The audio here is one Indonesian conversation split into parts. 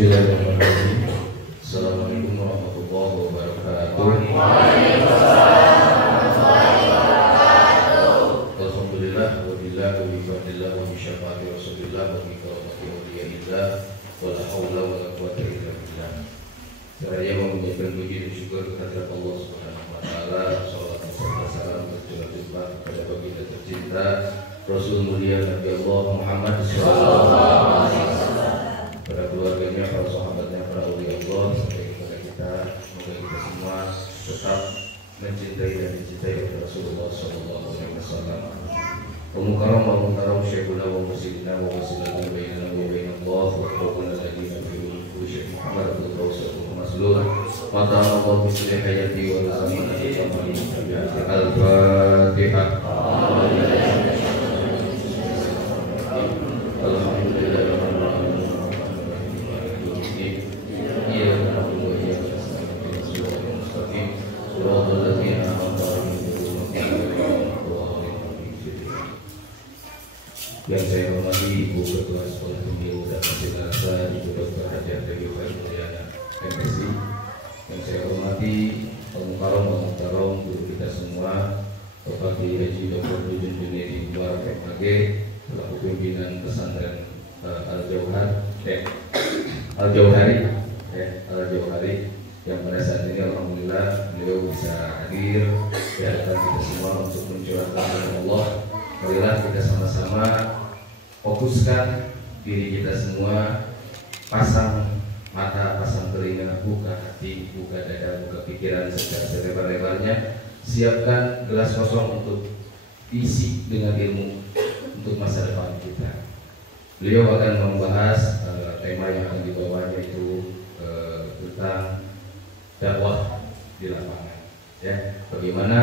Bismillahirrahmanirrahim. Assalamualaikum warahmatullahi wabarakatuh. Alhamdulillah wa billahi wa bifadlillah wa bisyafati rasulillah wa bikaramati awliyaillah wa la hawla wa la quwwata illa billah. Saya mengucapkan puji dan syukur kepada Allah Subhanahu wa taala. Shalawat serta salam berlimpah kepada baginda tercinta Rasul mulia Nabi Allah Muhammad sallallahu alaihi wasallam, pada keluarganya, para sahabatnya, para aulia Allah, sampai kepada kita. Semoga kita semua tetap mencintai dan dicintai oleh Rasulullah sallallahu alaihi wasallam. Mukarram wa mukarram syekhuna wa musidina wa wasilana bainana wa bainallah wa rabbuna alladhi nabiyyuhu Syekh Muhammad Abdul Rawsat Maslur wa ta'ala wa bisli hayati wa zamana al-Fatihah. Yang saya hormati Ibu Ketua Sekolah Pemilu dan Masyarakat, Ibu Dr. Hajah Dewi Mulyana MSI. Yang saya hormati Mukarram guru kita semua, Bapak Kiai Haji Dr. Dujun Junaidi Mubarak MAG, selaku pimpinan pesantren Al-Jauhari, yang pada saat ini alhamdulillah beliau bisa hadir di hadapan kita semua untuk mencurahkan kepada Allah. Marilah kita sama-sama fokuskan diri kita semua, pasang mata, pasang telinga, buka hati, buka dada, buka pikiran secara selebar-lebarnya. Siapkan gelas kosong untuk isi dengan ilmu untuk masa depan kita. Beliau akan membahas tema yang akan dibawa, yaitu tentang dakwah di lapangan. Ya, bagaimana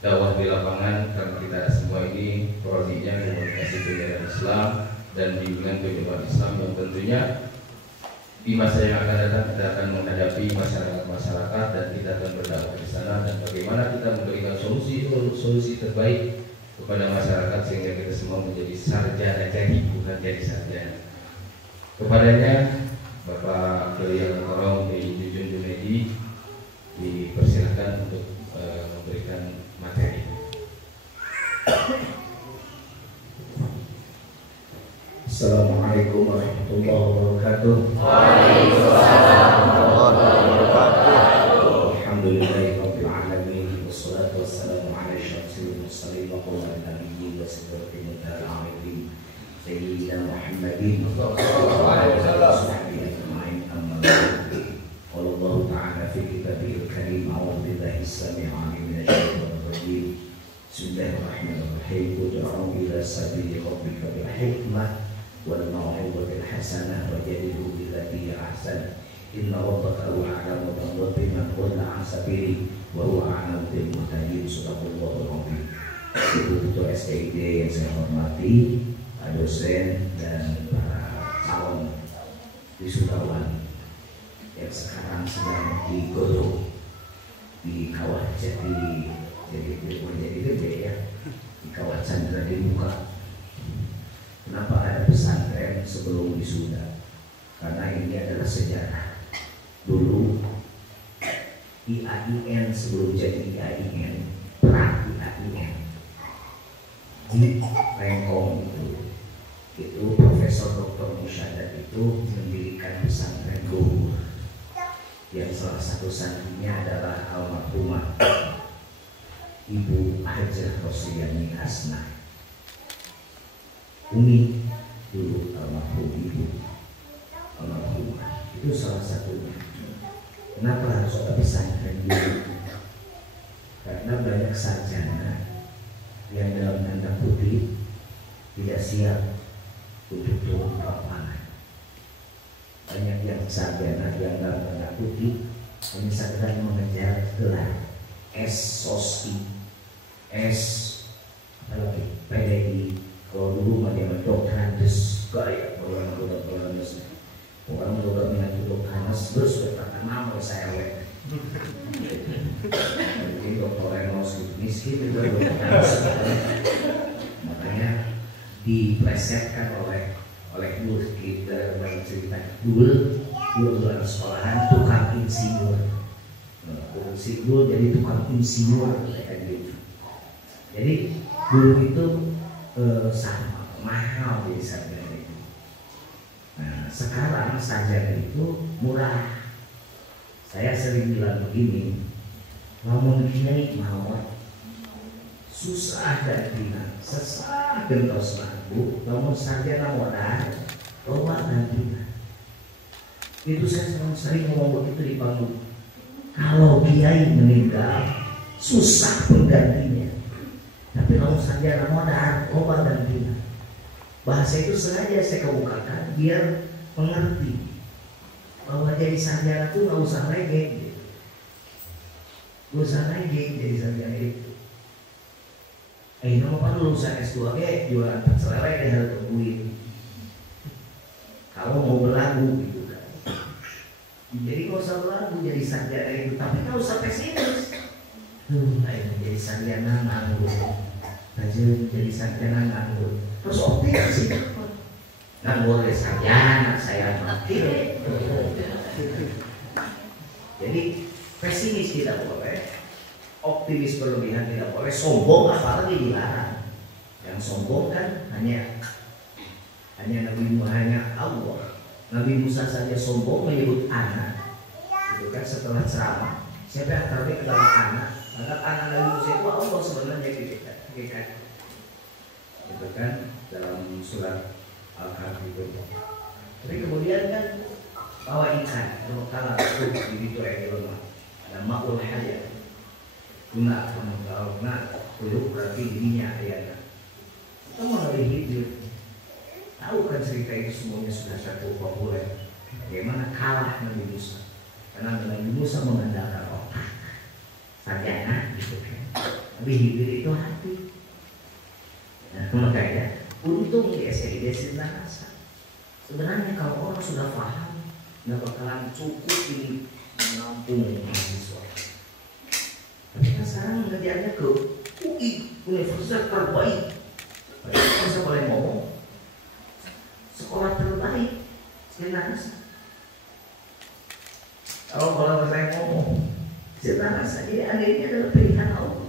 dakwah di lapangan, karena kita semua ini prodinya komunikasi penyiaran Islam dan bimbingan kehidupan Islam, yang tentunya di masa yang akan datang kita akan menghadapi masyarakat dan kita akan berdakwah di sana, dan bagaimana kita memberikan solusi terbaik kepada masyarakat sehingga kita semua menjadi sarjana jadi, bukan jadi sarjana. Kepadanya Bapak Kiai Al-Mukarram Kiai Dujun Junaidi dipersilakan untuk memberikan materi. Assalamualaikum warahmatullahi wabarakatuh. Waalaikumsalam warahmatullahi wabarakatuh. Alhamdulillahirabbil alamin, wassalatu wassalamu ala asyrafil mursalin wa qawlan nabiyyin wa sidratil muntaha sayyidina Muhammadin sallallahu alaihi wasallam. Amma ba'du. Qala Allah ta'ala fi kitabihil karim, a'udzu billahi as-sami'il 'alim minasyaitonir rajim. Bismillahirrahmanirrahim. Ud'u ila sabili rabbika bil hikmah wal mau'izatil hasanah wajadilhum billati hiya ahsan. Inna rabbaka huwa a'lamu biman dhalla 'an sabilihi wa huwa a'lamu bil muhtadin. Subhanallahul azim. Ibu Ketua STID yang saya hormati, Pak dosen dan para calon wisudawan yang sekarang sedang digodok di kawah jadi gede ya, di kawah Chandra di muka. Kenapa ada pesantren sebelum wisuda? Karena ini adalah sejarah. Dulu IAIN sebelum jadi IAIN, pra IAIN di Rengkong itu Profesor Dr. Musyadat itu mendirikan pesantren Gohur, yang salah satu santrinya adalah almarhumah Ibu Hajah Rosliyani Hasnah. Umi dulu almarhum ibu, almarhumah itu salah satunya. Kenapa harus ada pesantren dulu? Karena banyak sarjana yang dalam tanda kutip tidak siap untuk turun ke lapangan. Banyak yang sarjana yang dalam tanda kutip hanya sekedar mengejar gelar S.Sospi, S apalagi PDI. Kalau dulu dia dokterandes, gaya orang dokterandes, orang minat dokterandes terus berkata nama saya wek. Jadi dokter Renos miskin juga dokterandes. Makanya diplesetkan oleh guru kita dalam cerita dulu Guru anak sekolahan tukang insinyur. Guru jadi tukang insinyur kayak gitu. Jadi guru itu sama mahal jadi sarjana itu. Nah sekarang sarjana itu murah. Saya sering bilang begini, ngomong kiai mau susah dan tina, sesah gentos mampu, ngomong sarjana modal, loba dan tina. Itu saya sering ngomong begitu di panggung. Kalau kiai meninggal, susah penggantinya. Tapi kalau sarjana modal, loba dan tina. Bahasa itu sengaja saya kemukakan biar mengerti bahwa jadi sarjana itu nggak usah legeng, gitu. Nggak usah legeng jadi sarjana itu. Nama lulusan S2 jualan pecel lele harus tungguin. Kalau mau berlagu gitu kan. Jadi nggak usah berlagu jadi sarjana itu, tapi nggak usah pesimis. Jadi sarjana nganggur, jadi sarjana nganggur. Terus optimis sih, nganggur ya sarjana saya mati. Jadi pesimis tidak boleh, optimis berlebihan tidak boleh, sombong apalagi dilarang. Yang sombong kan hanya hanya Allah. Nabi Musa saja sombong menyebut anak. Itu kan setelah ceramah, siapa yang taruh ke dalam anak? Maka anak Nabi Musa itu Allah sebenarnya gitu kan. Itu kan dalam surat Al-Kahfi itu. Tapi kemudian kan bawa ikan, kalau itu di rumah ada makul hayat. Guna kalau kuluk berarti dirinya ayatnya. Kita mau Nabi Khidir. Tahu kan cerita itu semuanya sudah satu populer. Bagaimana kalah Nabi Musa? Karena Nabi Musa mengandalkan otak, sarjana gitu kan. Nabi Khidir itu hati. Nah makanya untung di SID Sintarasa. Sebenarnya kalau orang sudah paham, nggak bakalan cukup ini menampung mahasiswa. Tapi kan sekarang ngerjaannya ke UI, universitas terbaik. Masa boleh ngomong? Sekolah terbaik, Sintarasa. Kalau saya ngomong, Sintarasa ini adanya adalah pilihan Allah.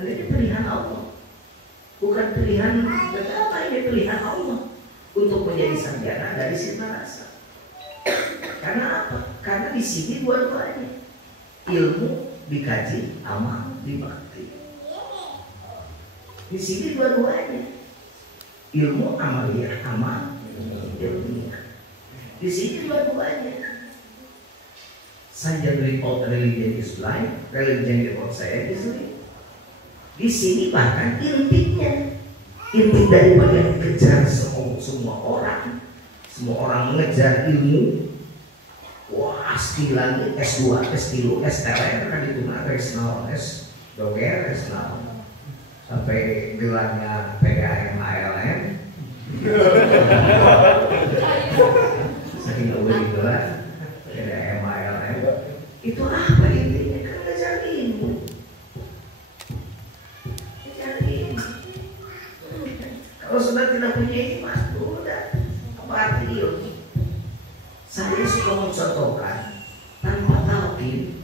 Adanya pilihan Allah, bukan pilihan betapa ini pilihan Allah untuk menjadi sarjana dari Sintarasa. Karena apa? Karena di sini dua-duanya ilmu dikaji, amal dibakti. Di sini dua-duanya ilmu amaliyah, amal ilmiah. Di sini dua-duanya. Saya report religion is blind, religion report saya di sini. Di sini bahkan intinya, inti daripada kejar semua orang mengejar ilmu. Wah, sekilan S2, S3, STLN kan itu nasional, S doger, nasional sampai gelarnya PDAM ALM. Saking udah digelar PDAM ALM. Itu apa intinya? Kan ngejar ilmu. Ngejar ilmu. Kalau sudah tidak punya iman, udah apa arti ilmu? Saya suka mencontohkan tanpa talqin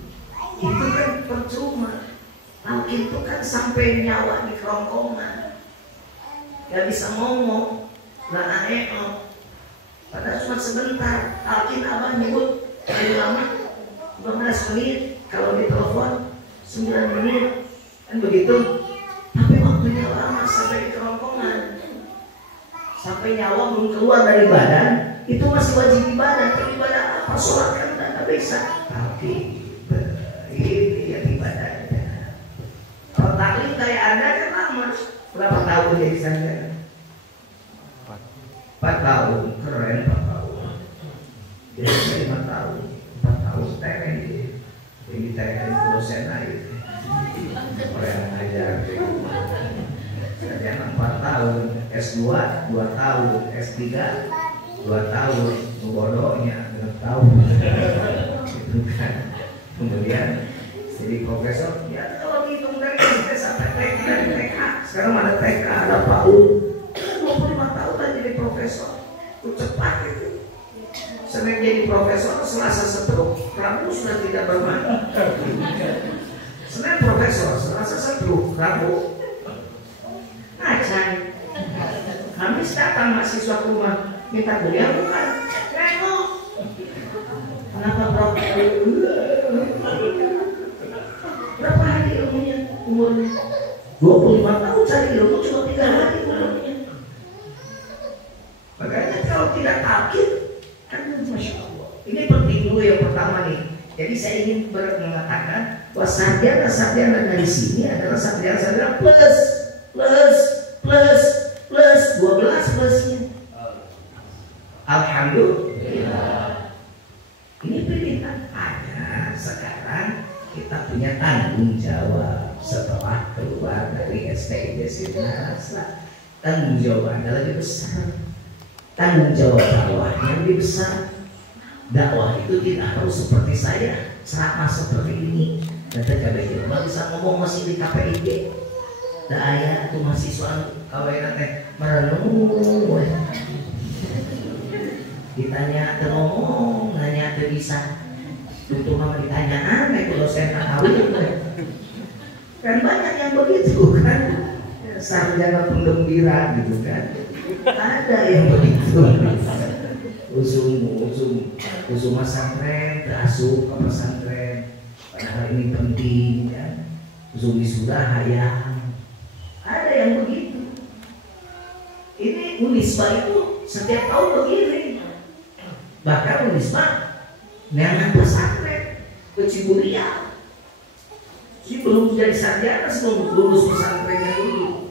itu kan percuma. Talqin itu kan sampai nyawa di kerongkongan, gak bisa ngomong, gak naik. Padahal cuma sebentar. Talqin abah nyebut paling lama 15 menit, kalau ditelepon 9 menit, kan begitu. Tapi waktunya lama sampai di kerongkongan, sampai nyawa belum keluar dari badan. Itu masih wajib ibadah. Tapi ibadah apa? Sholat kan udah gak bisa. Tapi ini yang ibadahnya. Kalau taklim kayak Anda kan lama. Berapa tahun jadi sarjana? 4 tahun. Keren 4 tahun. Jadi 5 tahun. 4 tahun TNI. Jadi TNI dosen aja. Orang yang ngajar. Sarjana 4 tahun. S2 2 tahun. S3 2 tahun, bodohnya 6 tahun. Itu kan. Kemudian jadi profesor, ya kalau hitung dari SD sampai TK, sekarang ada TK, ada PAUD, 25 tahun lah jadi profesor. Itu cepat itu. Senin jadi profesor, Selasa stroke, Rabu sudah tidak bermain. Senin profesor, Selasa stroke, Rabu ngacan. Kamis datang mahasiswa ke rumah minta kuliah bukan? Nengok. Kenapa profesor? Berapa hari ilmunya? Umurnya 25 tahun cari ilmu cuma 3 hari umurnya. Makanya kalau tidak takut kan Masya Allah. Ini penting dulu yang pertama nih. Jadi saya ingin mengatakan bahwa sarjana dari sini adalah sarjana plus 12 plusnya. Alhamdulillah. Ini pilihan hanya sekarang kita punya tanggung jawab setelah keluar dari STID Sinasa. Tanggung jawab adalah lebih besar. Tanggung jawab dakwahnya lebih besar. Dakwah itu tidak harus seperti saya ceramah seperti ini. Kata KBG, nggak bisa ngomong masih di KPID. Daya itu mahasiswa kawain teh merenung. Ditanya ngomong, nanya bisa. Itu mama ditanya aneh kalau dosen tak tahu. Kan banyak yang begitu kan. Sarjana penggembira gitu kan. Ada yang begitu. Usung pesantren, terasuh ke pesantren. Padahal ini penting kan. Usung wisuda hayang. Ada yang begitu. Ini Unisba itu setiap tahun begini. Bahkan Unisba neangan pesantren ke Ciburial. Si belum jadi sarjana sebelum lulus pesantrennya dulu.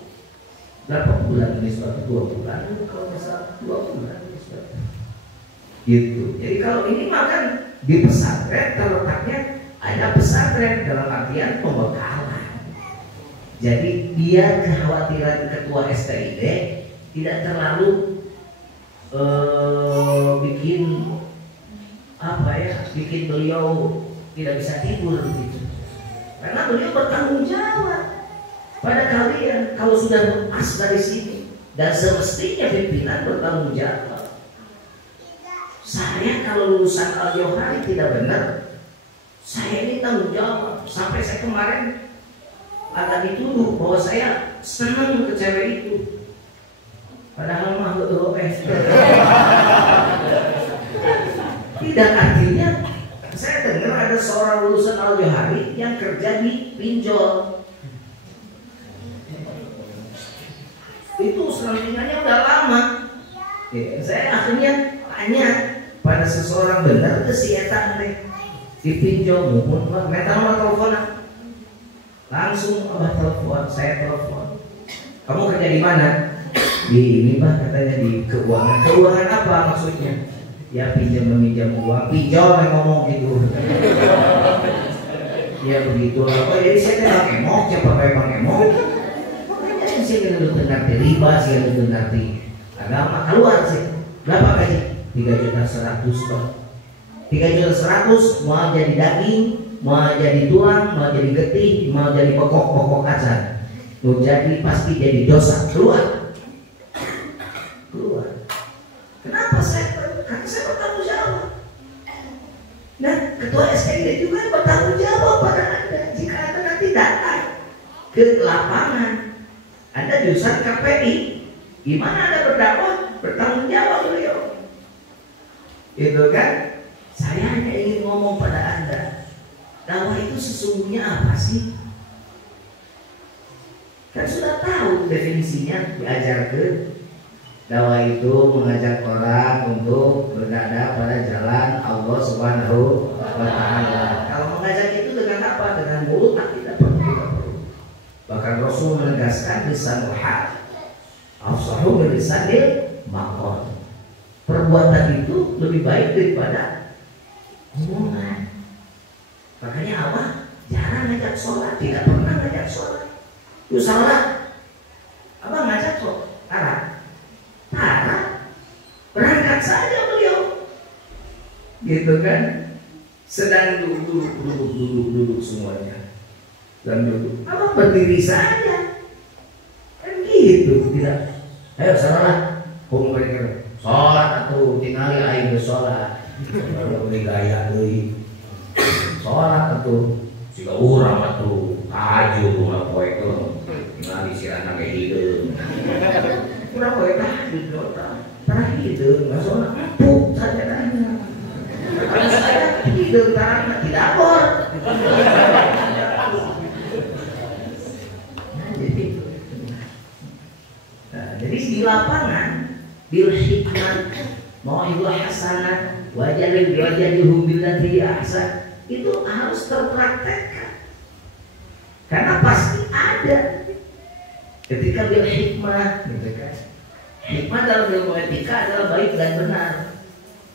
Berapa bulan Unisba? 2 bulan. Kalau nggak salah 2 bulan Unisba. Gitu. Jadi kalau ini makan di pesantren terletaknya ada pesantren dalam artian pembekalan. Jadi dia kekhawatiran ketua STID tidak terlalu bikin beliau tidak bisa tidur gitu. Karena beliau bertanggung jawab pada kalian kalau sudah lepas dari sini, dan semestinya pimpinan bertanggung jawab. Saya kalau lulusan Al-Johari tidak benar, saya ini tanggung jawab. Sampai saya kemarin agak dituduh bahwa saya senang ke cewek itu, padahal mah tidak. Artinya saya dengar ada seorang lulusan Al-Johari yang kerja di pinjol. Itu selentingannya udah lama. Saya akhirnya tanya pada seseorang, benar ke si eta teh di pinjol mumpun Pak, meta nomor telepon. Langsung abah telepon, saya telepon. Kamu kerja di mana? Di ini Pak, katanya di keuangan. Keuangan apa maksudnya? Ya pinjam meminjam uang, pinjol yang ngomong gitu. Ya begitu lah. Oh jadi saya bang emok, siapa kayak bang emok? Jadi saya nggak ngerti riba, saya nggak ngerti agama. Keluar sih. Berapa gaji? 3.100.000 Pak. 3.100.000 mau jadi daging, mau jadi tulang, mau jadi getih, mau jadi pokok kacang. Mau jadi pasti jadi dosa. Keluar. Kenapa saya? Karena saya bertanggung jawab. Nah, ketua SKID juga bertanggung jawab pada Anda. Jika Anda nanti datang ke lapangan, Anda jurusan KPI, gimana Anda berdakwah? Bertanggung jawab beliau. Itu kan? Saya hanya ingin ngomong pada Anda, dakwah itu sesungguhnya apa sih? Kan sudah tahu definisinya, diajarkan. Dakwah itu mengajak orang untuk berada pada jalan Allah Subhanahu wa Ta'ala. Kalau mengajak itu dengan apa? Dengan mulut tidak perlu. Bahkan Rasul menegaskan lisanul hal afsahu min lisanil maqal. Perbuatan itu lebih baik daripada omongan. Makanya Allah jarang ngajak sholat, tidak pernah ngajak sholat. Yuk sholat, abang ngajak kok, berangkat saja beliau, gitu kan? Sedang duduk semuanya, dan duduk. Abang berdiri saja, kan gitu, tidak. Ayo sholat, sholat atau tinggali air sholat. Kalau ini gaya deui. Sholat atuh jika urang atuh kaju rumah poe ke ngali sirana ge hideung. Urang poe tahajud dota. Tah hideung ngasona empuk sajadahnya. Kalau saya hideung tarana tidak bor. Jadi di lapangan bil hikmah mau'izah hasanah wajadilhum billati ahsan itu harus terpraktekkan karena pasti ada ketika bil hikmah gitu kan. Hikmah dalam ilmu etika adalah baik dan benar.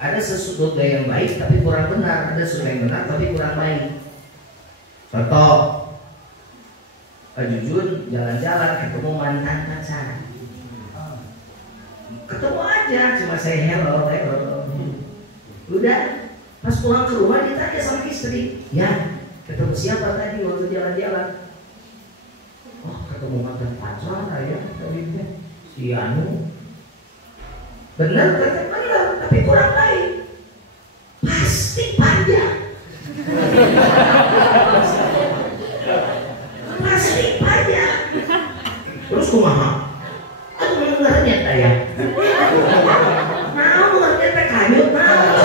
Ada sesuatu yang baik tapi kurang benar, ada sesuatu yang benar tapi kurang baik. Contoh, Jujun jalan-jalan ketemu mantan pacar, ketemu aja cuma saya hello. Udah pas pulang ke rumah ditanya sama istri, ya ketemu siapa tadi waktu jalan-jalan? Oh ketemu mantan pacar ya tadinya si Anu. Benar kata benar tapi kurang baik, pasti panjang. Pasti panjang. Terus kumaha? Aku mendengarnya saya. Mau ngerti kanyut mau.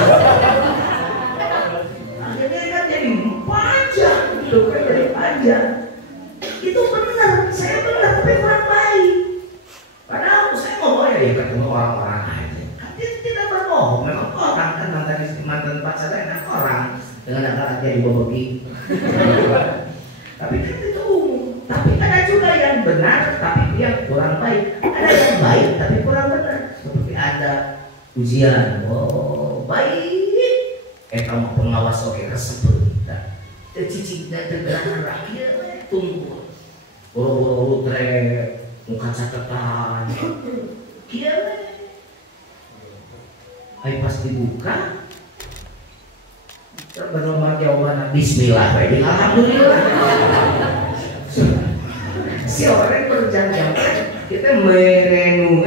Akhirnya kan jadi panjang, itu kan jadi panjang. Itu benar, saya benar tapi kurang baik. Padahal saya ngomongnya ya ketemu orang-orang aja. Kan tidak berbohong, memang orang kan mantan pacar enak orang dengan anak-anaknya diboboki. Tapi kan itu umum. Tapi ada juga yang benar tapi yang kurang baik. Ada yang baik tapi kurang benar. Seperti ada ujian, oh baik. Kamu pengawas oke tersebut. Cicing dan tergerakan rakyat tunggu. Boro-boro trek, muka catatan. Kia. Ayo pas dibuka. Berlomba jawaban Bismillah, baik alhamdulillah. Si orang berjam-jam kita merenung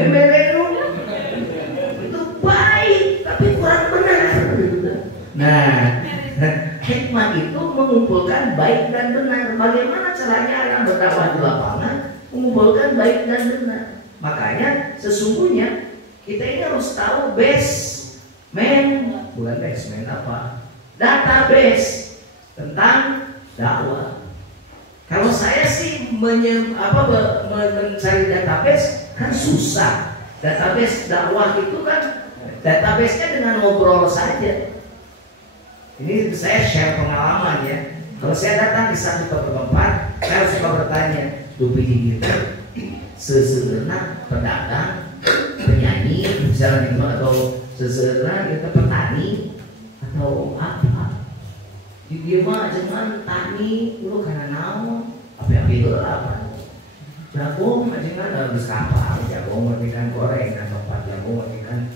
itu baik tapi kurang benar. Nah, hikmah itu mengumpulkan baik dan benar. Bagaimana caranya orang berdakwah di lapangan mengumpulkan baik dan benar? Makanya sesungguhnya kita ini harus tahu bukan basement apa? Database tentang dakwah. Kalau saya sih mencari database kan susah. Database dakwah itu kan database-nya dengan ngobrol saja. Ini saya share pengalaman ya. Kalau saya datang di satu tempat, saya suka bertanya, dupi kita seseorang pedagang, penyanyi, misalnya gitu, atau seseorang kita petani atau apa? Dia mah jangan tani, lu karena naon, apa apa? Jagung jangan harus kapal, jagung ikan goreng, tempat jagung ikan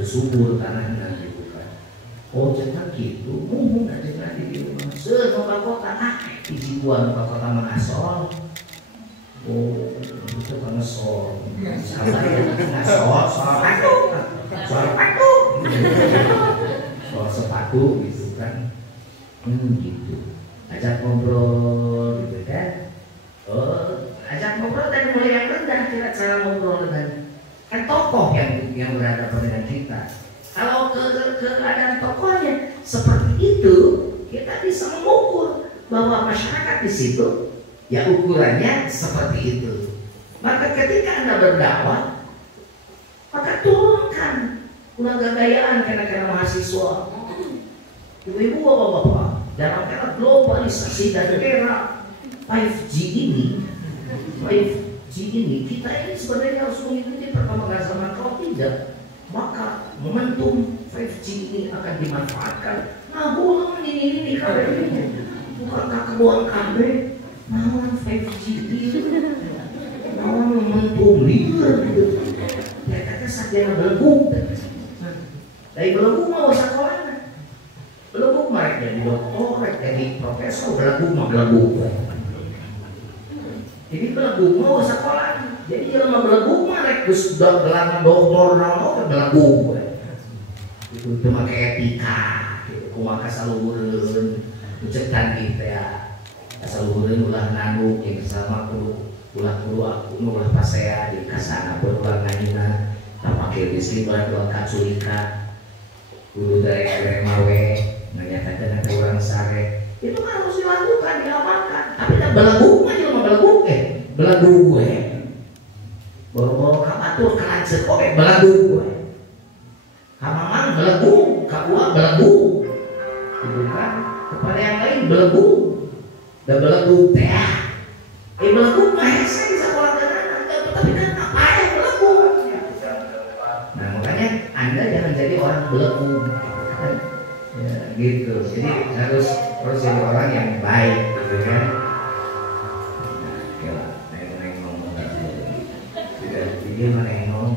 subur tanahnya gitu kan. Oh jangan gitu, ngomong aja jangan di rumah. Senomor kota di Jibuan kota Mangasol. Oh itu kan ngesol, salah ya ngesol, soal sepatu gitu kan. Gitu ajak ngobrol gitu kan. Ajak ngobrol dari mulai yang rendah, cara ngobrol dengan kan tokoh yang berhadapan dengan kita. Kalau keadaan tokohnya seperti itu, kita bisa mengukur bahwa masyarakat di situ ya ukurannya seperti itu. Maka ketika Anda berdakwah, maka turunkan ulang gagayaan karena mahasiswa. Ibu-ibu, bapak-bapak, dalam era globalisasi dan era 5G ini, kita ini sebenarnya harus mengikuti perkembangan zaman. Kalau tidak, maka momentum 5G ini akan dimanfaatkan. Nah, bukan ini kabel ini, bukan kebuang kabel, nawan 5G ini, nawan momentum liar gitu. Ya kata sarjana belenggu, dari belenggu mau sekolah. Belum mereka jadi doktor, jadi profesor, belum. Jadi belum mau sekolah. Jadi kalau belum mereka sudah gelar doktor, belum. itu pakai etika gitu kumaha saluhureun ucekan kita ya saluhureun ulah nanu yang sama ulah aku ulah pasea di kasana berulang nganyina pakai listrik ulah kaculika kudu dari mawe menyatakan ada orang sare itu kan harus dilakukan diamalkan tapi tak belagu aja mah belagu gue boro-boro kapatur kan sekoe belagu gue kamamang belagu kakua belagu gitu kan kepada yang lain belagu dan belagu teh belagu mah saya bisa kolak tapi kan apa yang belagu nah makanya anda jangan jadi orang belagu ya, gitu jadi harus jadi orang yang baik gitu kan neng ngomong tidak dia mana yang ngomong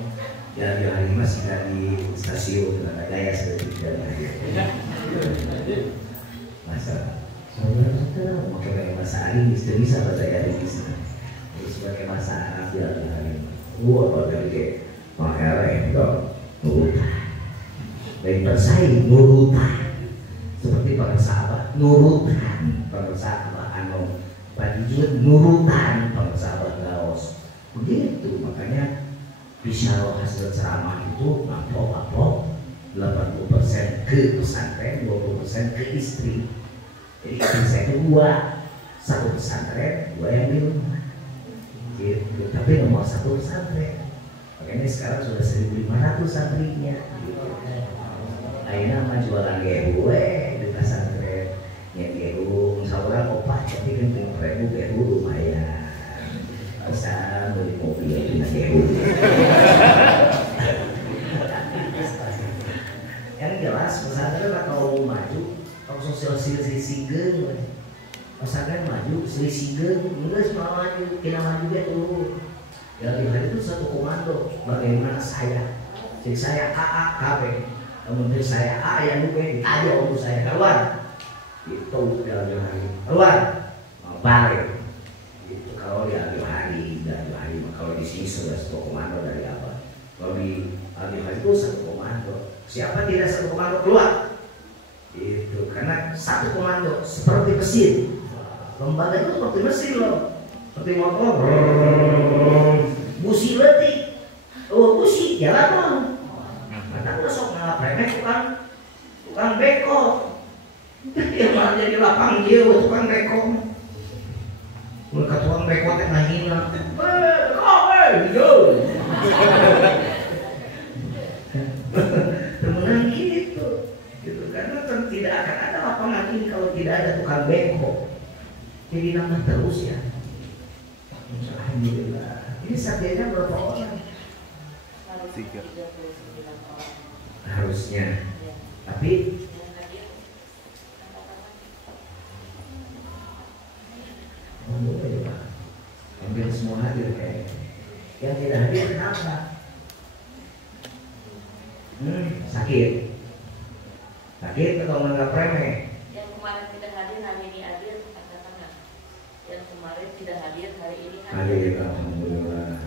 ya hari masih dari stasiun Kelapa Jaya seperti masa saya mau pakai bahasa Arab bisa bahasa Arab bisa terus pakai bahasa Arab ya apa dari makara itu nurutan dari bersaing nurutan seperti para sahabat nurutan para sahabat anu Badijun nurutan para sahabat Laos begitu makanya bisa hasil ceramah itu apa 80% ke pesantren 20% ke istri jadi istri saya itu 1 pesantren 2 yang di rumah gitu. Tapi nomor 1 pesantren makanya sekarang sudah 1.500 santrinya gitu. Akhirnya mah jualan gehu di pesantren yang gehu misalnya opat tapi kan 5.000 gehu lumayan bisa beli mobil yang gehu yang jelas pesantren kalau maju kalau sosialisasi geng pesantren maju selisih geng enggak semua maju kita maju dia dulu ya di hari itu satu komando bagaimana saya jadi saya AA KB kemudian saya A yang gue ditanya untuk saya keluar itu dalam hari keluar balik itu kalau di akhir hari kalau di sini sudah satu komando dari apa kalau di akhir hari itu satu komando siapa tidak satu komando keluar itu karena satu komando seperti mesin lembaga itu seperti mesin loh seperti motor busi letih busi jalan loh maka udah sok ngelap tukang beko dia malah jadi lapang dia tukang beko mereka tukang beko teh ngahina temenan gitu karena tidak akan ada lapangan ini kalau tidak ada tukang beko jadi nambah terus ya alhamdulillah ini sarjana berapa orang? 3 harusnya tapi hampir semua hadir kayak yang tidak hadir kenapa? Sakit atau menganggap remeh yang kemarin tidak hadir hari ini hadir angkat tangan yang kemarin tidak hadir hari ini hadir alhamdulillah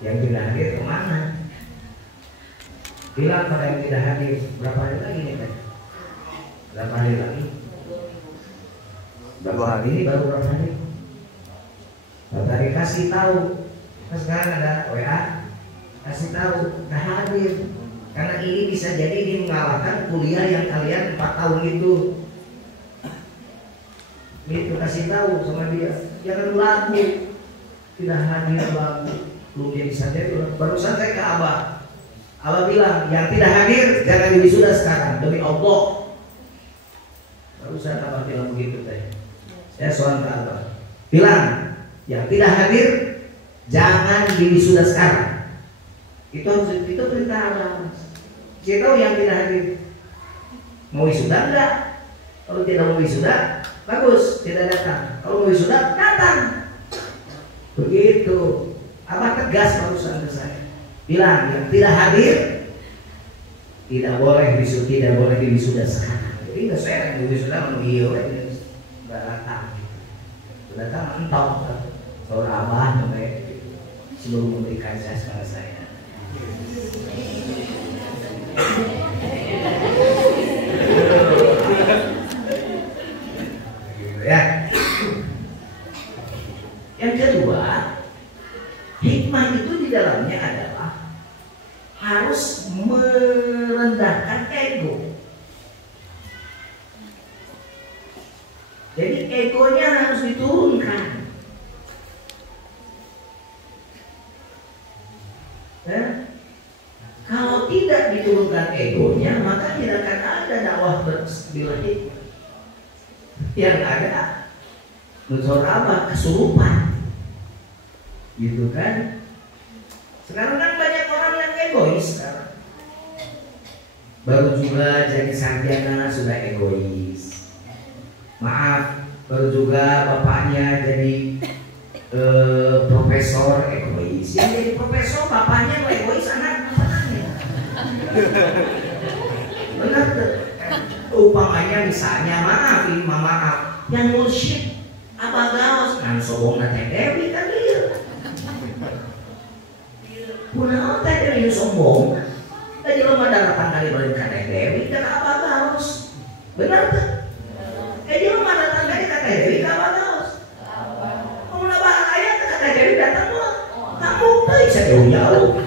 yang tidak hadir kemana? Bilang pada yang tidak hadir berapa hari lagi nih kan? Berapa hari lagi? 2 hari ini baru berapa hari? Berapa hari kasih tahu? Nah, sekarang ada WA kasih tahu nggak hadir karena ini bisa jadi ini mengalahkan kuliah yang kalian 4 tahun itu kasih tahu sama dia jangan lagu tidak hadir lagu belum jadi sadar barusan saya ke Abah bilang yang tidak hadir jangan diwisuda sekarang demi Allah barusan Abah bilang begitu teh saya soal ke Abah bilang yang tidak hadir jangan diwisuda sekarang itu perintah Abah saya tahu yang tidak hadir mau wisuda enggak kalau tidak mau wisuda bagus tidak datang kalau mau wisuda datang begitu Abah tegas barusan ke saya bilang yang tidak hadir tidak boleh diwisuda sekarang jadi nggak saya yang diwisuda mau iyo nggak datang mentok kalau Abah sebelum memberikan jasa saya Ya. Yang kedua, hikmah itu di dalamnya adalah harus merendahkan ego. Jadi egonya harus diturunkan. Ya? Kalau tidak diturunkan egonya, maka tidak akan ada dakwah bila hikmah. Yang ada unsur apa? Kesurupan, gitu kan? Sekarang kan banyak orang yang egois sekarang. Baru juga jadi sarjana sudah egois. Maaf, baru juga bapaknya jadi profesor egois. Yang jadi profesor bapaknya egois, anaknya. Benar tuh. Umpamanya misalnya maaf, yang mursyid Abah Gaos kan sobong na Teh Dewi kan dia. Kunaon Teh Dewi sombong. Da jelema datang kali balik ka Teh Dewi kan Abah Gaos. Benar tuh. Jelema datang kali ka Teh Dewi ka Abah Gaos. Mun Abah aya ka Teh Dewi datang mah. Kamu teh jauh-jauh.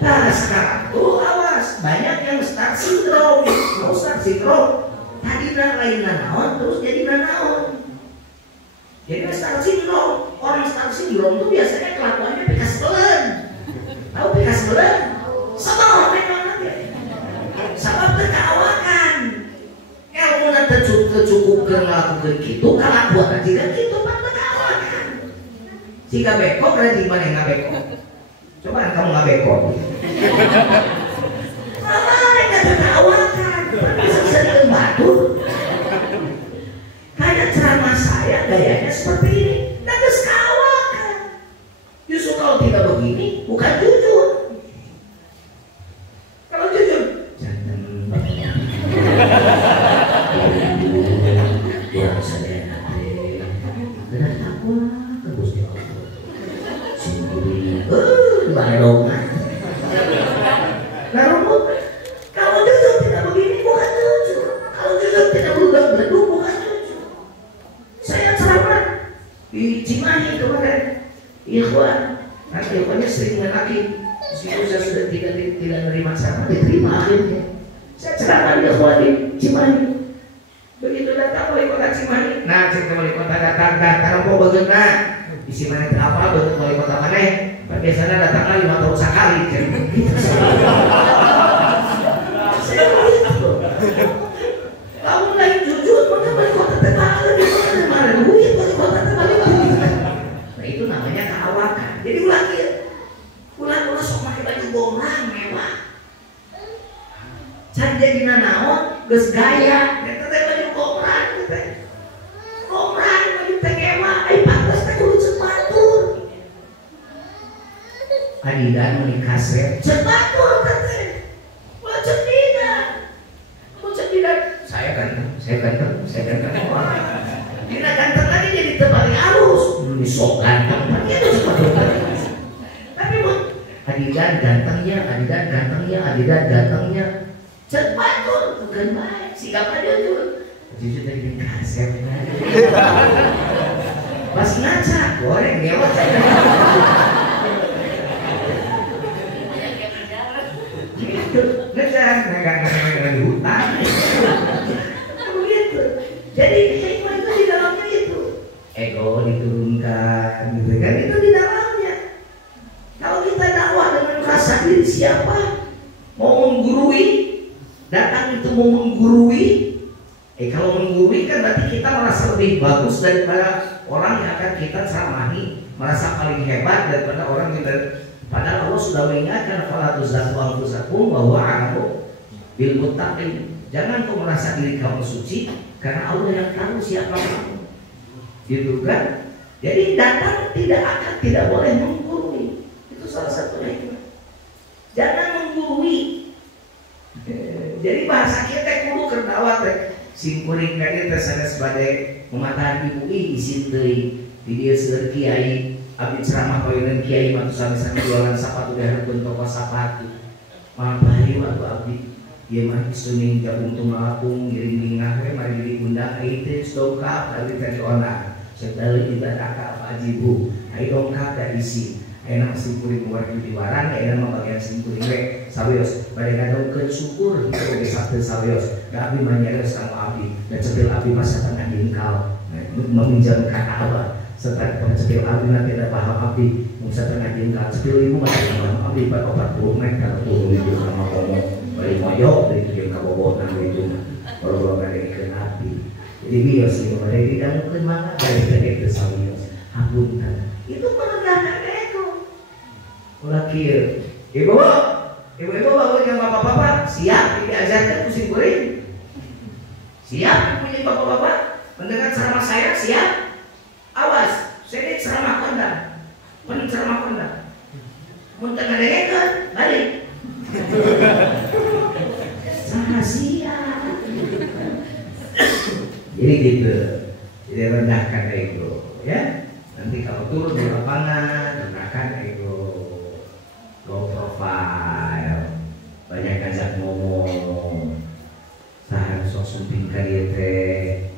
Nah sekarang tuh awas, banyak yang start syndrome. Mau start syndrome, tadi lain naon terus jadi naon. Jadi start syndrome, orang start syndrome tuh biasanya kelakuannya pikas belen. Tahu pikas belen? Sama memang aja. Sabab terkawakan. Ilmu nanti cukup ngelakukan gitu, kelakuan aja kan gitu, pak terkawakan. Jika bekok, berarti mana yang ngabekok? Coba kamu ngabekok. Mama mereka tertawakan, bisa dengan batu. Kayak ceramah saya gayanya seperti ini, dan terkawakan. Justru kalau tidak begini, bukan jujur. Kalau jujur, jangan banyak. Yang saya nanti, benar takwa ke Gusti Allah. Sendiri, barongan. Nah, kalau jujur tidak begini bukan jujur. Kalau jujur tidak berubah-ubah bukan jujur. Saya ceramah di Cimahi kemarin, ikhwan, nanti ikhwannya sering menaki. Meskipun saya sudah tidak menerima sama, diterima akhirnya. Saya ceramah di ikhwan di Cimahi. Begitu datang wali kota Cimahi, nah cerita wali kota datang mau bagaimana? Di Cimahi apa? Betul wali kota mana? Biasanya datanglah 5 tahun sekali. Saya begitu. Kamu lain jujur, maka wali kota terbalik di mana duit wali kota terbalik. Nah itu namanya keawakan. Jadi ulang sok pakai baju borang mewah. Can jadi nanaon, geus gaya. Eta teh baju borang teh. Borang baju teh mewah, ai pantes teh kudu sepatu. Adidan menikah sepatu teh. Macam tidak. Saya ganteng. Tidak ganteng lagi jadi terbalik halus. Sok ganteng, begitu sepatu. Tapi Adidan gantengnya. Sepatu bukan baik. Sikap aja tuh. Jujur tadi kasep. Pas ngaca goreng lewat. Ngejar, nggak hutan. Begitu. Jadi hikmah itu di dalamnya itu. Ego diturunkan, gitu kan? Itu di dalamnya. Kalau kita dakwah dengan rasa diri siapa? Mau menggurui, datang itu mau menggurui. Kalau menggurui kan berarti kita merasa lebih bagus daripada orang yang akan kita ceramahi, merasa paling hebat daripada orang yang padahal Allah sudah mengingatkan fala tuzakku anfusakum wa huwa a'lamu bil muttaqin. Jangan kau merasa diri kamu suci karena Allah yang tahu siapa kamu. Gitu kan? Jadi datang tidak boleh menggurui. Itu salah satu hikmah. Jangan menggurui. Jadi bahasa kita kudu kerdawa teh simkuring ka dieu teh sanes bade mematahan ibu isin deui di dieu seueur kiai abdi ceramah poeun kiai mah sami-sami jualan sepatu dihareupeun toko sepatu. Mabari waktu abdi ieu mah suning gabung tumalapung ngiring lingah we mari diundang ai teh dongkap abdi teh doana. Sedalu kita kakak wajibu. Ai dongkap da isi. Enak simkuring wargi di warang, enak mah bagian simkuring we saweos bade ngadongkeun syukur itu ge sabtu saweos. Da abdi mah nyareos kanggo abdi. Da cepil abdi mah satengah dingkal. Meminjamkan Allah serta cepil abdi nanti ada paham abdi musa tengah jengkal cepil ibu masih paham abdi pada 40 meter kalau turun itu sama ngomong balik moyok dari itu yang kabobotan itu kalau belum ada ikan abdi jadi bios ini pada tidak mungkin mana dari kedek ke sawios hapunten itu perendahan ego ulakir ibu bawa yang bapak-bapak siap diajarkan pusing kuring siap punya bapak-bapak mendengar ceramah saya siap. Awas, saya ceramah kondang, penuh ceramah kondang. Muntah ngadengekeun, balik. Sama siap. Jadi gitu, jadi rendahkan ego, ya. Nanti kalau turun di lapangan, rendahkan ego, low profile, banyak ngajak ngomong, tahan sok sumping kalian teh.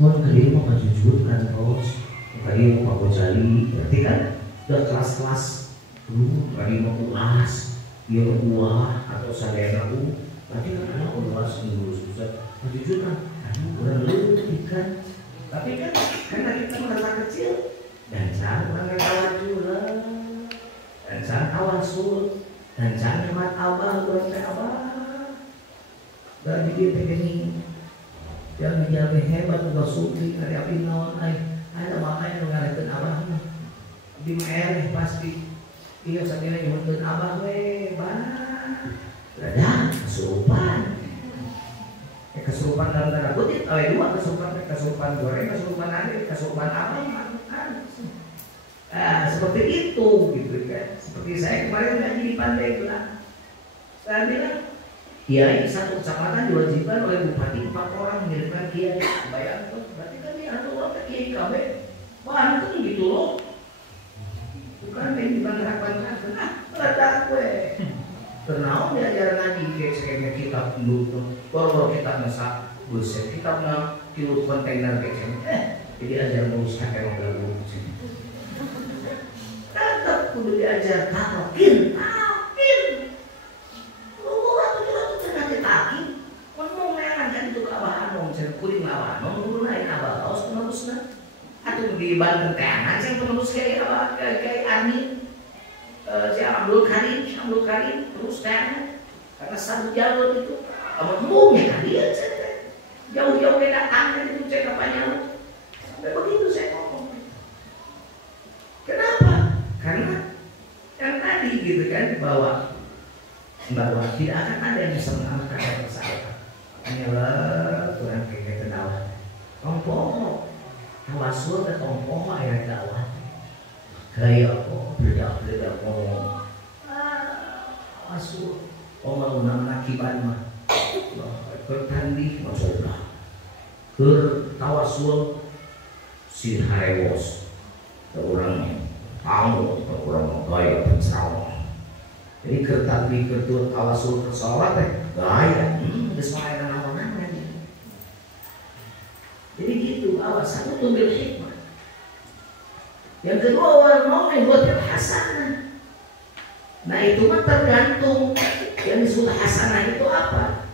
Wah, kali ini mau jujur kan bos, kali ini mau bocali, berarti kan udah kelas-kelas, kali ini mau uas, dia uah atau sadena berarti kan anak uas ini lulus susah, mau jujur kan, udah lulus kan, tapi kan karena kita merasa kecil, dan jangan ngelawan juga, dan jangan awasul, dan jangan hemat abah, buat abah, dan dia begini. Yang menjadi hebat juga suki ada api naon ada makanya ngalekeun abah mah di mereh pasti iya sakina nyuhunkeun abah we bah rada kesurupan kesurupan dalam tanda kutip dua kesurupan goreng kesurupan ade kesurupan abah makan seperti itu gitu kan seperti saya kemarin ngaji di Pandeglang saya bilang kiai satu kecamatan diwajibkan oleh bupati 4 orang mengirimkan kiai. Bayangkan, berarti kan dia anu orang kiai KB. Bantu gitu loh. Bukan yang dibanggakan. Meledak gue. Kenapa diajar ngaji kayak kitab dulu. Baru kitab masak buset. Kitabnya kilo kontainer kayak jadi ajar ngurus kakek orang lalu. Tetap kudu diajar takin. Kuring lawan, mau naik abah, harus penerusnya. Atau di Banten Teangan, saya penerus kayak apa, kayak Armin, si Abdul Karim, terus Teangan, karena satu jalur itu, ngomongnya kan dia, jauh-jauh ke datang itu cek apanya, sampai begitu saya ngomong. Kenapa? Karena yang tadi gitu kan bahwa tidak akan ada yang bisa mengalahkan kesalahan. Hanyalah kurang kayak kenawan. Tompoh, tawasul ke tompoh ayat dakwah. Kayak kok beda ngomong. Tawasul, omong nama nakiban mah. Kertandi maksudnya. Tawasul si harewos. Orang tahu, orang gaya penceramah. Jadi kertandi tawasul ke sholat gaya. Sesuai dengan awangan. Jadi gitu, awas satu tumbil hikmah. Yang kedua warna buat hasanah. Nah itu mah tergantung yang disebut hasanah itu apa.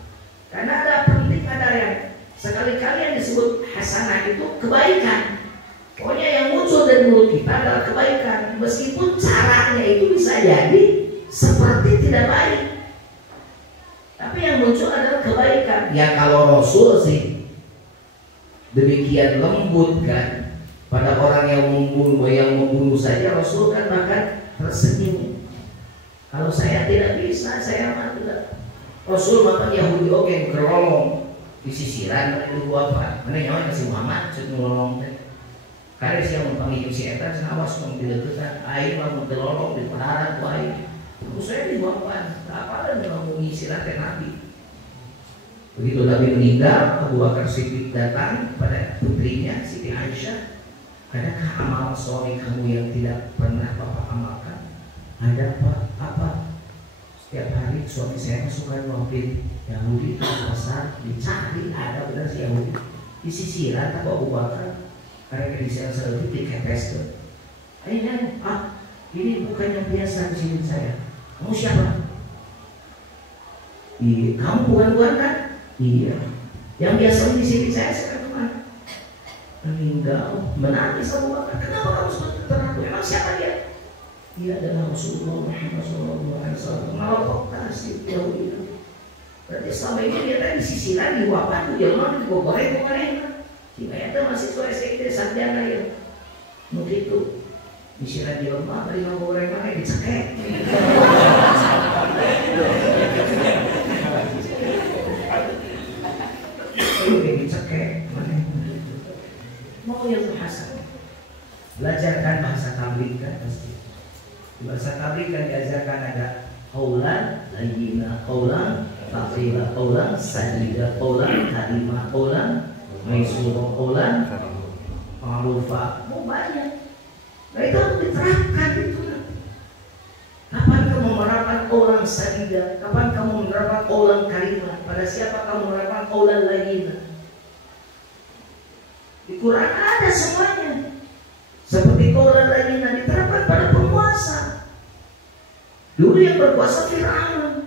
Karena ada pendidik ada yang sekali-kali yang disebut hasanah itu kebaikan. Pokoknya yang muncul dari mulut kita adalah kebaikan, meskipun caranya itu bisa jadi seperti tidak baik. Tapi yang muncul adalah kebaikan. Ya kalau Rasul sih demikian lembut kan pada orang yang membunuh saja Rasul kan bahkan tersenyum. Kalau saya tidak bisa, saya mah tidak. Rasul makan Yahudi oke kerolong di sisiran itu apa? Mana nyawa si Muhammad cek nolong teh. Karena siapa mempanggil si Eta awas mau dideketan, air mau terolong di padaran ku air. Terus saya dibawakan, apa dan ngomong silat Nabi. Begitu Nabi meninggal, Abu Bakar Siddiq datang kepada putrinya Siti Aisyah. Adakah amal soleh kamu yang tidak pernah Bapak amalkan? Ada Pak, apa? Setiap hari suami saya suka ngopi Yahudi di pasar, dicari ada benar si Yahudi di sisiran atau Abu Bakar karena di sel-sel itu dikepes tuh. Ini ini bukan yang biasa di sini saya. Kamu siapa? Iya, kamu bukan kan? Iya. Yang biasa di sini saya sekarang kemana? Meninggal, menangis Abu Bakar. Kenapa kamu seperti teraku? Emang siapa dia? Dia adalah Rasulullah Muhammad SAW. Kenapa kasih Yahudi? Berarti selama ini dia tadi sisiran di wapan, di Jerman, di Bogoreng. Jika itu masih tua SD sarjana ya, begitu. Disiran di rumah, dari Bogoreng mana dicekek. Dicekek mana? Mau yang Hasan. Belajarkan bahasa tabligh kan pasti. Bahasa tabligh kan diajarkan ada qaulan layyina, qaulan faqila, qaulan sadida, qaulan kalimah, qaulan maisura, qaulan ma'rufa. Mau banyak. Nah itu harus diterapkan itu. Kapan kamu menerapkan qaulan sadida? Kapan kamu menerapkan qaulan kalimah? Pada siapa kamu menerapkan qaulan layyina? Di Quran ada semuanya. Seperti qaulan layyina diterapkan pada penguasa. Dulu yang berkuasa Fir'aun.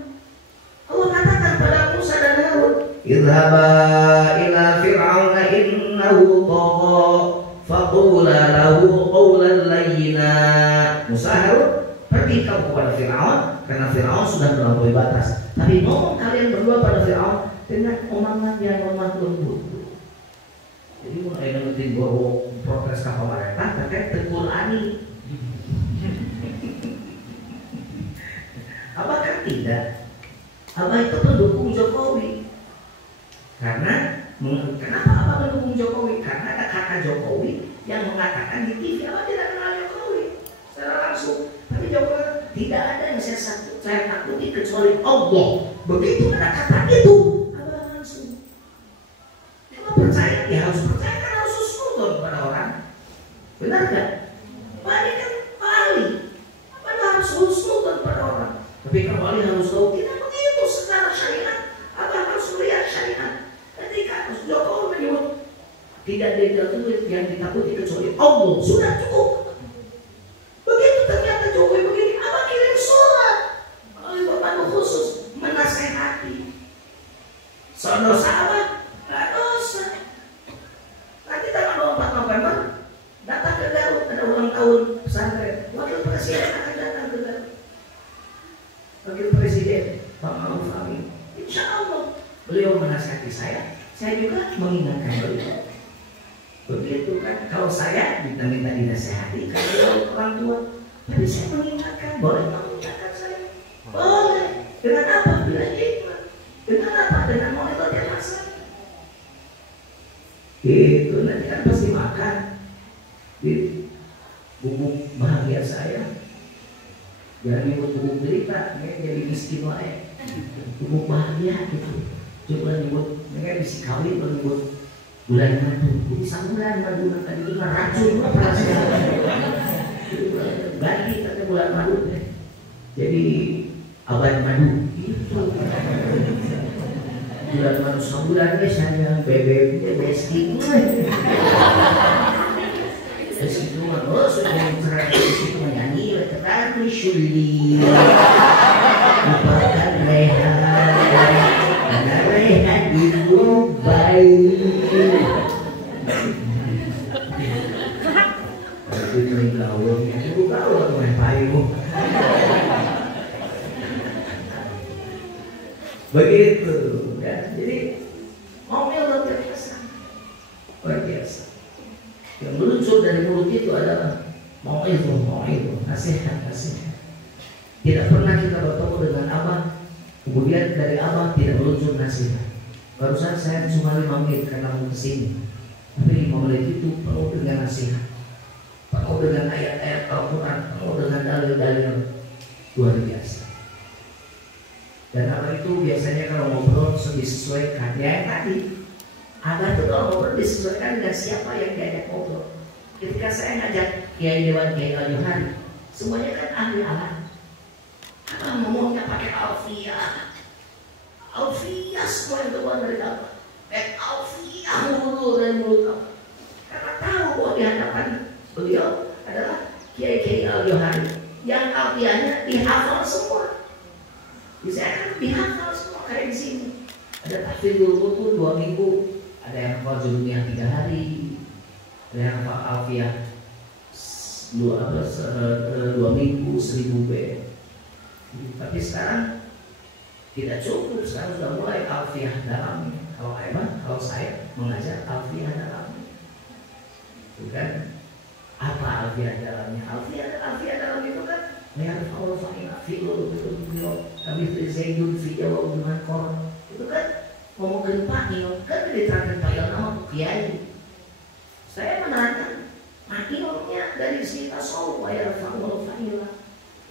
Allah katakan pada Musa dan Harun, "Idhaba ila Fir'auna innahu tagha, faqula lahu qawlan layyina." Musa Harun, pergi kamu kepada Fir'aun karena Fir'aun sudah melampaui batas. Tapi ngomong kalian berdua pada Fir'aun dengan omongan yang lemah lembut. Jadi mulai nanti bawa protes ke pemerintah terkait tegur ani. Apakah tidak? Abah itu pendukung Jokowi. Karena kenapa Abah mendukung Jokowi? Karena ada kakak Jokowi yang mengatakan di TV Abah tidak kenal Jokowi secara langsung. Tapi Jokowi tidak ada yang saya takuti kecuali Allah. Begitu ada kata itu, Abah langsung. Abah percaya, ya harus percaya kan harus susun kepada orang. Benar gak? Wali kan wali. Abah harus susun kepada orang. Tapi kalau wali harus tahu tidak begitu secara syariat. Abah harus melihat syariat. Ketika Jokowi menyebut tidak ada yang ditakuti kecuali Allah, sudah cukup. Begitu ternyata Jokowi begini, Abah kirim surat oleh Bapak khusus menasehati. Dosa Abah, nggak dosa. Nanti tanggal 24 November datang ke Garut, ada ulang tahun pesantren. Wakil Presiden akan datang ke Garut. Wakil Presiden Pak Ma'ruf Amin, insya Allah beliau menasihati saya juga mengingatkan beliau. Begitu kan, kalau saya minta dinasihati kalau orang tua, tapi saya mengingatkan, boleh mengingatkan saya, boleh. Dengan apa? Bila hikmah. Dengan apa? Dengan monitor yang masak. Itu nanti kan pasti makan di bubuk bahagia saya. Jangan nyebut bubuk derita, jadi miskin wae. Bubuk bahagia gitu. Coba nyebut, mereka bisa kawin kalau nyebut bulan madu. Ini bulan madu tadi itu racun apa sih? Ganti kata bulan madu. Jadi abad madu. Itu. Bulan madu sebulan guys hanya BBM besting. Terus itu oh sudah cerai itu menyanyi tetapi syuli lupakan rehat karena rehat di Dubai. Tapi ini gaul, itu gaul main payung. Begitu ya. Jadi ngomel luar biasa. Luar biasa. Yang meluncur dari mulut itu adalah mau itu, nasihat. Tidak pernah kita bertemu dengan Abah, kemudian dari Abah tidak meluncur nasihat. Barusan saya cuma 5 menit karena mau kesini, tapi 5 menit itu penuh dengan nasihat, penuh dengan ayat-ayat Al-Quran, penuh dengan dalil-dalil luar biasa. Dan Abah itu biasanya kalau ngobrol disesuaikan, ya yang tadi Abah itu kalau ngobrol disesuaikan dengan siapa yang diajak ngobrol. Ketika saya ngajak Kiai Dewan Kiai Al-Yohani, semuanya kan ahli alat. Apa ngomongnya pakai alfiah. Alfiah semua yang keluar dari apa? Alfiah mulu dari mulut apa? Karena tahu bahwa di hadapan beliau adalah Kiai Kiai Al-Yohani yang alfiahnya dihafal semua. Bisa kan dihafal semua kayak di sini. Ada tahfidzul mutun 2 minggu, ada yang hafal jurumiyah 3 hari. Ada yang hafal alfiah 2 minggu 1000 B. Tapi sekarang tidak cukup, sekarang sudah mulai alfiah dalam. Kalau saya mengajar alfiah dalam, bukan apa alfiah dalamnya? Alfiah dalam itu kan yang kalau fa'ina fi'ul betul habis itu zaidun fi jawab dengan kor itu kan ngomongin fa'il kan diterangkan fa'il nama kiai. Saya menerangkan fa'ilnya dari si tasawuf ya fa'ul fa'ila,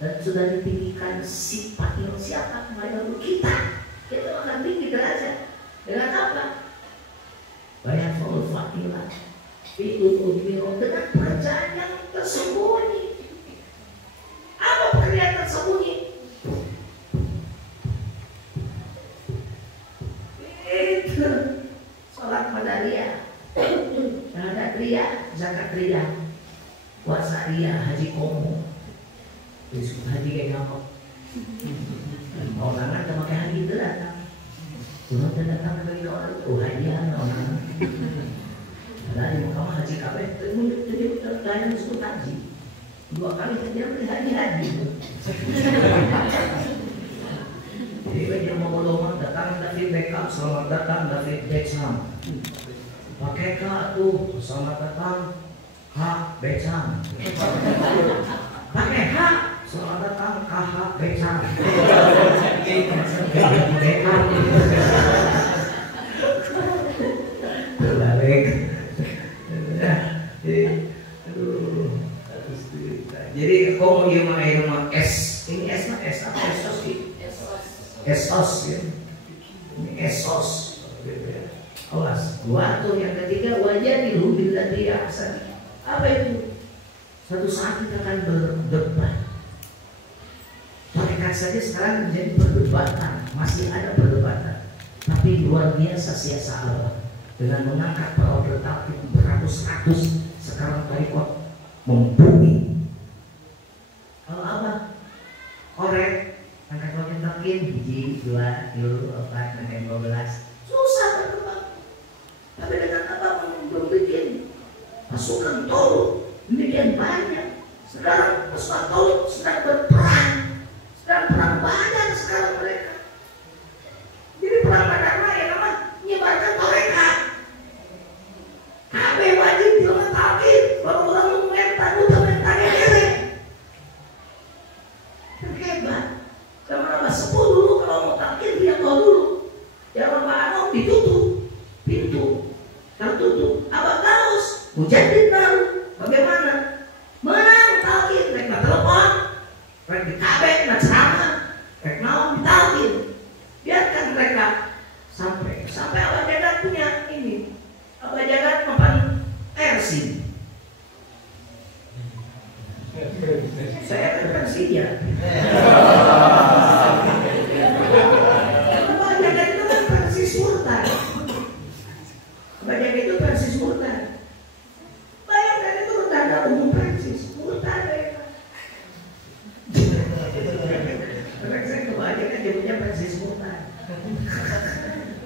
dan sudah ditinggikan si fa'il siapa fa'il kita akan tinggi derajat dengan apa? Bayar fa'ul fa'ila fi'ul udmiro dengan pekerjaan yang tersembunyi. Apa pekerjaan tersembunyi? Itu sholat madariyah, syahadat riyah, zakat riyah, puasa riyah, haji komo. Haji kayak ngapa? Orang kan pakai haji itu datang. Belum datang dari orang itu hajian orang. Lalu mau kamu haji kabeh, itu kalian disebut haji. 2 kali saja beli haji. Jadi dia mau lomba datang David Beckham, selamat datang David Beckham. Pakai K tuh, selamat datang H Beckham. Pakai H, selamat datang KH Beckham. Beckham. Terbalik. Jadi kau ilmu S, ini S apa esos gitu? Esos ya. Ini esos. Awas. Waktu yang ketiga wajah dihubil dan diaksan. Apa itu? Suatu saat kita akan berdebat. Hakikat saja sekarang menjadi perdebatan, masih ada perdebatan. Tapi luar biasa siasa Allah dengan mengangkat para bertaklim beratus-ratus sekarang tarikot membumi. Kalau apa? Korek, angkat wakil takin, 1, 2, 3, 4, 5, 12. Susah berkembang. Tapi dengan apa? Membuat pasukan Taurus demikian banyak. Sekarang pasukan Taurus sedang berperang. Sedang perang badan sekarang mereka. Jadi perang badan yang apa? Menyebarkan toreka. Kami wajib jangan takir. Baru-baru mengentar, udah mengentarnya diri. Hebat. Sama-sama sepuh dulu kalau mau takir dia mau dulu. Jangan mau ditutup pintu, tertutup. Abang Gaus, Mujahid baru. Bagaimana? Menang takir, mereka telepon, mereka di kabeh, mereka ceramah, mereka mau ditakir. Biarkan mereka sampai Abang Jagat punya ini. Abang Jagat mapan Ersin. Saya kan Persija. Abang Jagat itu kan Persis Murtad. Abang Jagat itu Persis Murtad. Bayangkan itu tanda umum Persis Murtad ya. Karena saya kebanyakan dia punya Persis Murtad.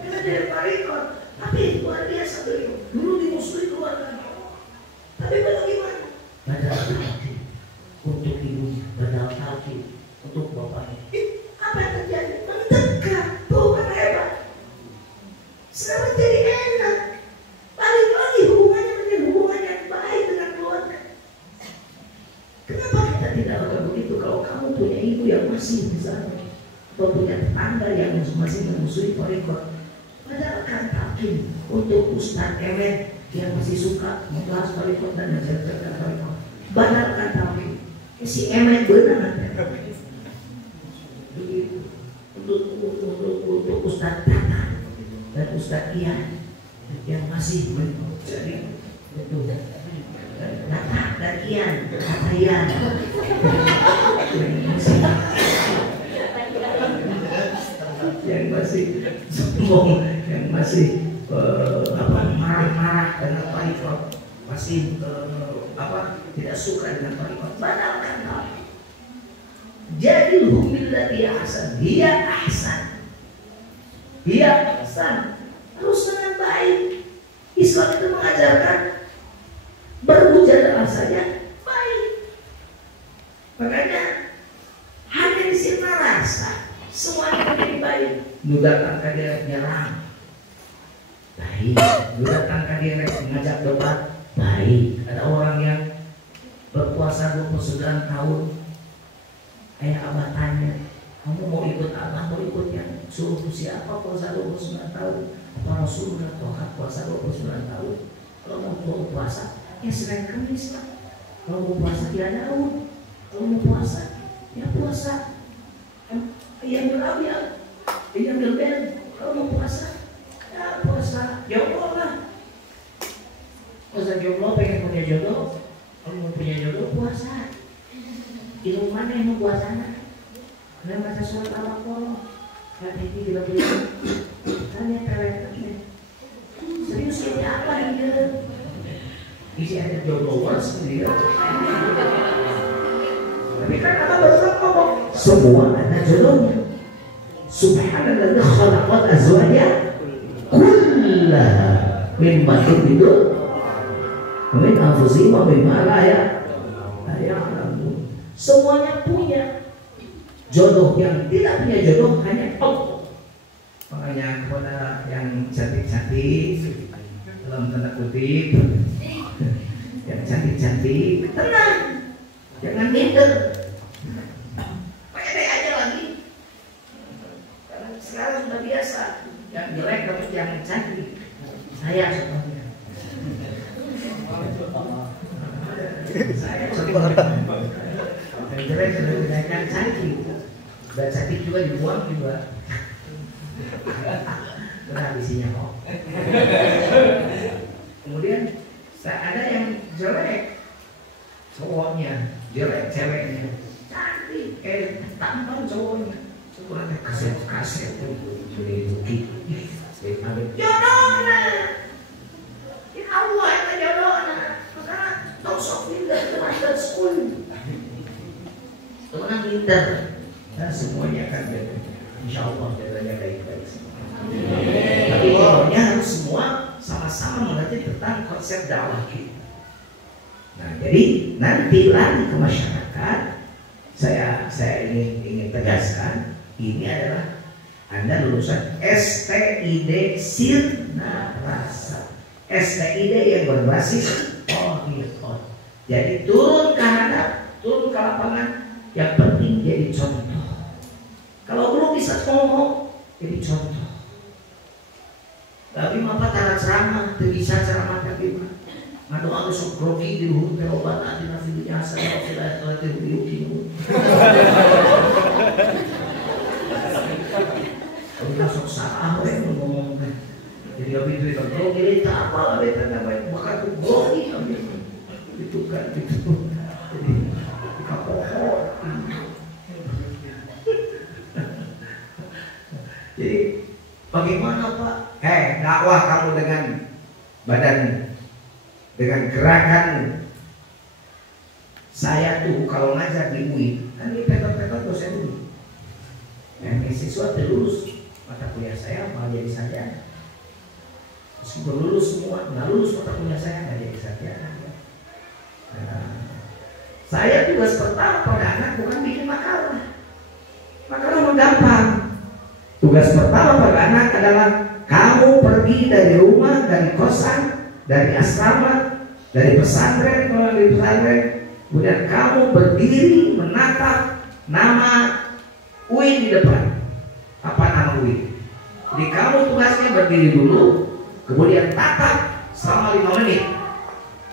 Itu dari Parikot. Tapi luar biasa beliau. Dulu dimusuhi keluarga. Tapi bagaimana? Badal talqin untuk ibunya, badal talqin untuk bapaknya. Apa yang terjadi? Mendekat. Tuh kan hebat. Sekarang jadi enak. Balik lagi hubungannya menjadi hubungan yang baik dengan keluarga. Kenapa kita tidak lakukan begitu? Kalau kamu punya ibu yang masih misalnya, atau punya tetangga yang masih memusuhi Parikot, badalkan talqin untuk Ustaz Emet yang masih suka membahas Parikot dan menceritakan Parikot. Badalkan talqin. Si Emet benar. Begitu. Untuk Ustaz Tata dan Ustaz Ian yang masih mencari itu. Nah, dan Ian, kata Ian. Yang masih sombong, yang masih marah-marah dengan tarikot, masih tidak suka dengan tarikot. Batalkan. Jadi humillah dia ahsan, dia ahsan, terus dengan baik. Islam itu mengajarkan berbujalah saja baik. Makanya hanya di sini rasa semuanya menjadi baik. Lu datang ke dia nyerang, baik. Lu datang ke dia mengajak debat, baik. Ada orang yang berpuasa 29 tahun, ayah abah tanya, kamu mau ikut abah, mau ikutnya? Suruh siapa puasa 29 tahun? Apa Rasulullah tokat puasa 29 tahun? Kalau mau puasa, ya Senin Kamis lah. Kalau mau puasa ya Daud. Kalau mau puasa, ya puasa. Yang berabiyat, yang berbeda. Kalau mau puasa, ya puasa. Jodoh lah. Puasa jodoh, pengen punya jodoh. Kalau mau punya jodoh, puasa. Ilmu mana yang mau puasa? Karena baca surat Al-Baqarah. Hati tidak boleh. Tanya kalian. Serius ini apa dia? Isi ada jodoh sendiri. Tapi kan apa betul ngomong? Semua ada jodohnya. Subhanallah khalaqat azwaja kullaha mimma tu'bidun min anfusihim wa mimma la ya'lamun. Semuanya punya jodoh, yang tidak punya jodoh hanya Allah. Makanya kepada yang cantik-cantik dalam tanda kutip, yang cantik-cantik tenang, jangan minder, pede aja lagi. Karena sekarang sudah biasa yang jelek dapat yang cantik. Saya contohnya, saya contohnya yang jelek sudah tidak yang cantik. Udah cantik juga dibuang juga. Benar isinya kok. Kemudian ada yang jelek, cowoknya jelek, ceweknya cantik, tampan cowoknya. Cowoknya kaset sudah itu jodohnya. Ya Allah itu jodohnya. Maka tak sok pindah ke master school. Teman pindah. Dan semuanya akan berbeda. Insya Allah jadinya baik-baik semua. Tapi pokoknya harus semua sama-sama mengerti tentang konsep dakwah kita. Nah, jadi nanti lagi ke masyarakat, saya ingin tegaskan, ini adalah Anda lulusan STID Sirna Rasa, STID yang berbasis Tauhid. Jadi turun ke hadap, turun ke lapangan, yang penting jadi contoh. Kalau belum bisa ngomong, jadi contoh. Tapi apa cara ceramah, tidak bisa ceramah tapi mah. Madu aku grogi di luhur perobat nanti nafsu nyasa kalau tidak telah terbiuki. Kalau masuk salah, orang ngomong. Jadi habis itu grogi itu apa lah beta namanya, maka itu grogi itu kan itu. Jadi kapohon. Jadi bagaimana Pak? Dakwah kamu dengan badan, dengan gerakan. Saya tuh kalau ngajar di UI, kan ini petot-petot dosen UI. Yang siswa terlulus mata kuliah saya malah jadi sarjana. Meskipun lulus semua, nggak lulus mata kuliah saya nggak jadi sarjana. Saya tugas pertama pada anak bukan bikin makalah. Makalah menggampang. Tugas pertama pada anak adalah kamu pergi dari rumah, dari kosan, dari asrama, dari pesantren, kalau di pesantren, kemudian kamu berdiri menatap nama UI di depan. Apa nama UI? Jadi kamu tugasnya berdiri dulu, kemudian tatap selama 5 menit.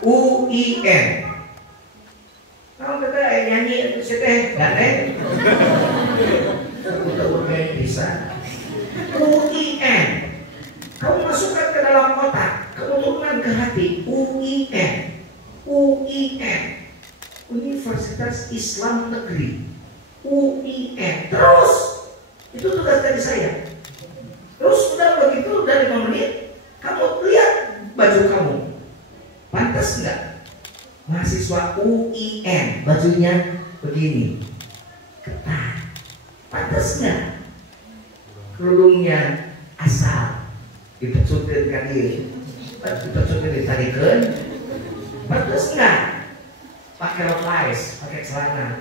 UIN. Kalau kita nyanyi seteh, gandeng. Udah bisa. UIN. Kamu masukkan ke dalam kotak, keturunan ke hati. UIN. UIN. Universitas Islam Negeri UIN. Terus itu tugas dari saya. Terus udah begitu, udah 5 menit, kamu lihat baju kamu, pantas nggak? Mahasiswa UIN bajunya begini, ketat, pantas nggak? Kerudungnya asal dipecutin kan diri, dipecutin ditarikan, pantas nggak? Pakai rok lais, pakai celana,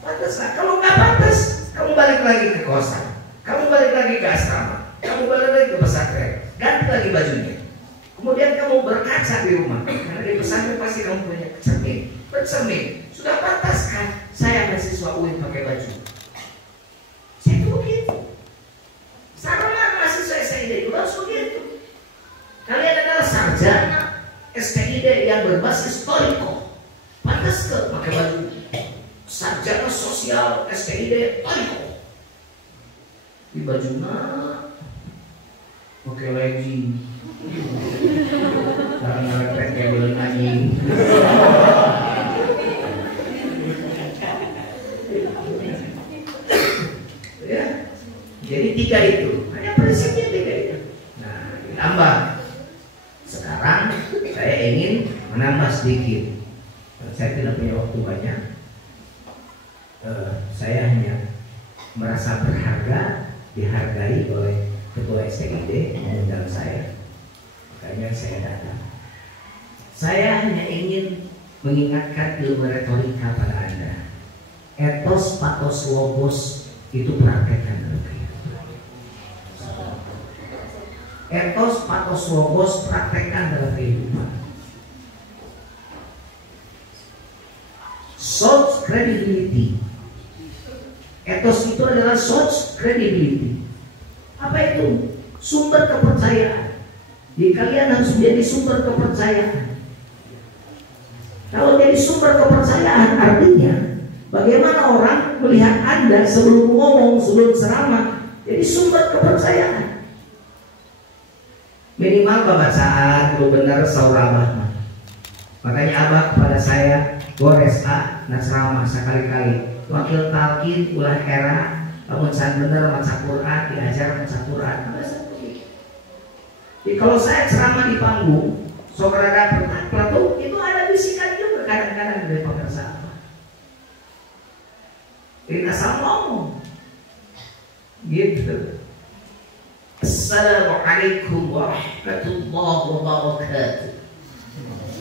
pantas nggak? Kalau nggak pantas, kamu balik lagi ke kosan, kamu balik lagi ke asrama, kamu balik lagi ke pesantren, ganti lagi bajunya. Kemudian kamu berkaca di rumah, karena di pesantren pasti kamu punya cermin, bercermin. Sudah pantaskah saya mahasiswa UIN pakai baju? Saya itu begitu. Sama mahasiswa STID juga harus begitu. Kalian adalah sarjana STID yang berbasis toriko, pantas ke pakai baju? Sarjana sosial STID toriko, di baju pakai legging, karena kayak bilang anjing. Ya, jadi 3 itu, hanya prinsipnya 3 itu. Nah, ditambah. Sekarang saya ingin menambah sedikit. Saya tidak punya waktu banyak. Saya hanya merasa berharga, dihargai oleh Ketua STID mengundang saya, makanya saya datang. Saya hanya ingin mengingatkan ilmu retorika pada Anda. Etos, patos, logos itu praktekkan dalam kehidupan. Etos, patos, logos praktekkan dalam kehidupan. Source credibility. Etos itu adalah source credibility. Apa itu? Sumber kepercayaan. Jadi kalian harus menjadi sumber kepercayaan. Kalau jadi sumber kepercayaan artinya bagaimana orang melihat Anda sebelum ngomong, sebelum ceramah. Jadi sumber kepercayaan. Minimal pembacaan lu benar saurabah. Makanya abah kepada saya gores nak ceramah sekali-kali. Wakil talqin ulah era kamu can bener maca Quran, diajar maca Quran. Jadi kalau saya ceramah di panggung, sok rada pelatuk itu ada bisikan juga kadang-kadang dari pemirsa. Jadi asal ngomong, gitu. Assalamualaikum warahmatullahi wabarakatuh.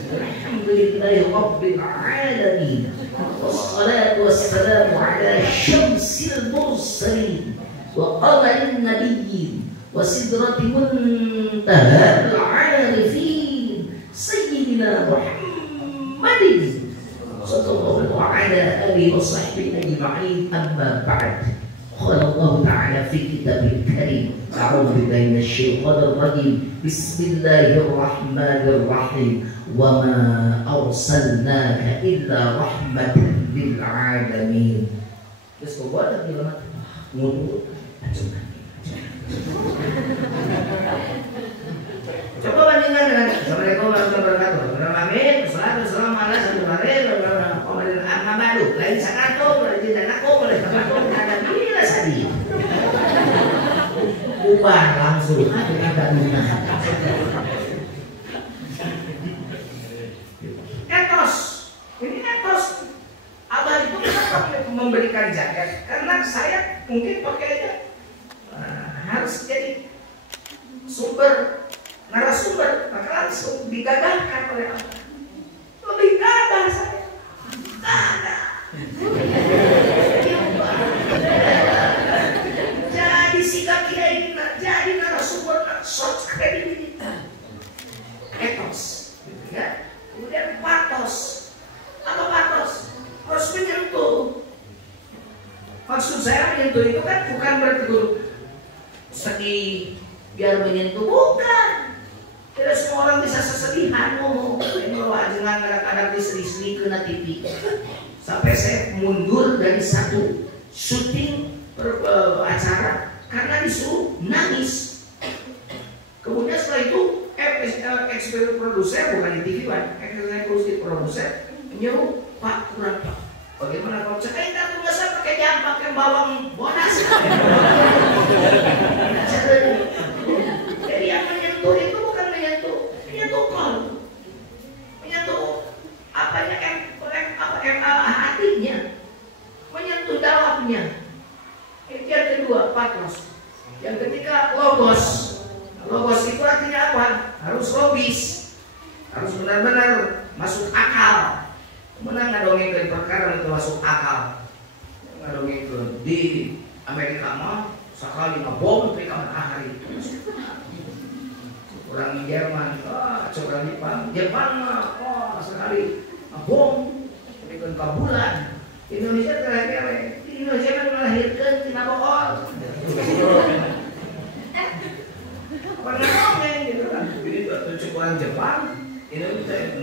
Alhamdulillahi rabbil alamin. Wassalatu wassalamu ala syamsil mursalin wa qamaril nabiyyin wa sidratil muntahal arifin sayyidina Muhammadin sallallahu ala alihi wa sahbihi ajma'in. Amma ba'd. Qala Allah ta'ala fi kitabil karim. A'udzu billahi minasyaitonir rajim. Bismillahirrahmanirrahim. Wa ma arsalnaka illa rahmatan lil alamin. Terus kau ada bilang ngumpul ajukan. Coba bandingkan dengan Assalamualaikum warahmatullahi wabarakatuh. Amin. Wassalamualaikum warahmatullahi wabarakatuh. Lain sakato, lain danako, lain sakato, ada bila sadi. Ubah langsung dengan bangunan. Etos, ini etos. Abah itu kenapa memberikan jaket? Karena saya mungkin pakainya harus jadi sumber narasumber, maka langsung digagalkan oleh Allah. Lebih gagah saya. Gagah. Jadi sikap kita ini jadi narasumber source credibility. Etos, ya. Kemudian patos. Apa patos? Harus menyentuh. Maksud saya menyentuh itu kan bukan bertegur sedih biar menyentuh, bukan. Tidak semua orang bisa sesedihan ngomong. Ini bawa jangan kadang-kadang diseri-seri kena TV. Sampai saya mundur dari satu syuting acara karena disuruh nangis. Kemudian setelah itu eksekutif produser, bukan di TV kan, eksekutif produser menyuruh Pak kurang Pak, Bagaimana kalau saya tuh nggak pakai jam, pakai bawang bonas. Jadi yang menyentuh itu bukan menyentuh kol, menyentuh apanya hatinya, menyentuh dalamnya. Itu yang kedua, patos. Yang ketiga, logos. Logos itu artinya apa? Harus logis, harus benar-benar masuk akal. Menang ngadongin perkara itu masuk akal. Ngadongin di Amerika mah sekali ngebom ke matahari. Orang Jerman, coba Jepang mah sekali ngebom ke bulan. Indonesia terakhir, Indonesia kan melahirkan tina bohong. Pernah ngomong gitu kan. Jadi cukuran Jepang ini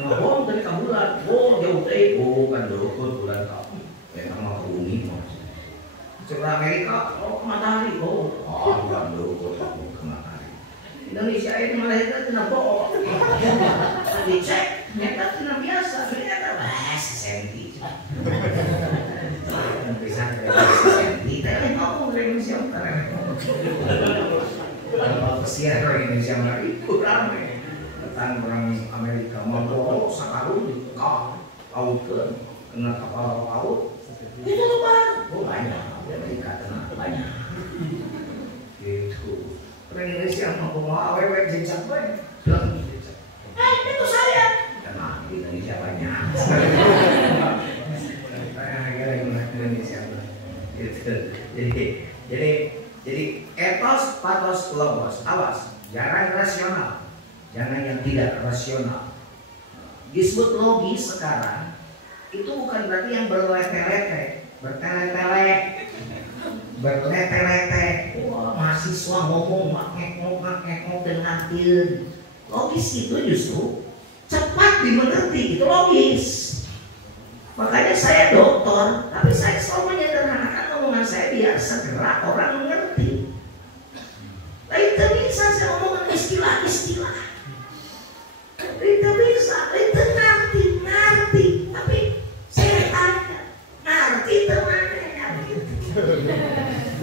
ngomong dari bulan, jauh teh, kan dulu bulan kamu, memang mau ke bumi mau. Sebelah Amerika, ke matahari, bukan dulu ke matahari. Indonesia ini melahirkan tina bohong. Dicek, ternyata tina biasa, ternyata sesenti. Bisa sesenti, tapi ngomong dari Indonesia Utara. Kalau pesiar Indonesia mah itu ramai. Tentang orang Amerika mau sakarun di paut kena kapal paut itu lebar banyak Amerika kena banyak gitu. Orang Indonesia mau awet jejak banyak itu saya kena di Indonesia banyak Indonesia gitu. Jadi etos patos logos, awas jangan rasional. Jangan yang tidak rasional. Disebut logis sekarang itu bukan berarti yang berlete-lete, berlete-lete. Wah, mahasiswa ngomong ngek-ngok dengan hati. Logis itu justru cepat dimengerti, itu logis. Makanya saya doktor, tapi saya selalu menyederhanakan omongan saya biar segera orang mengerti. Nah, itu bisa saya omongkan istilah-istilah. Itu bisa, itu ngerti, tapi saya tanya, ngerti temannya,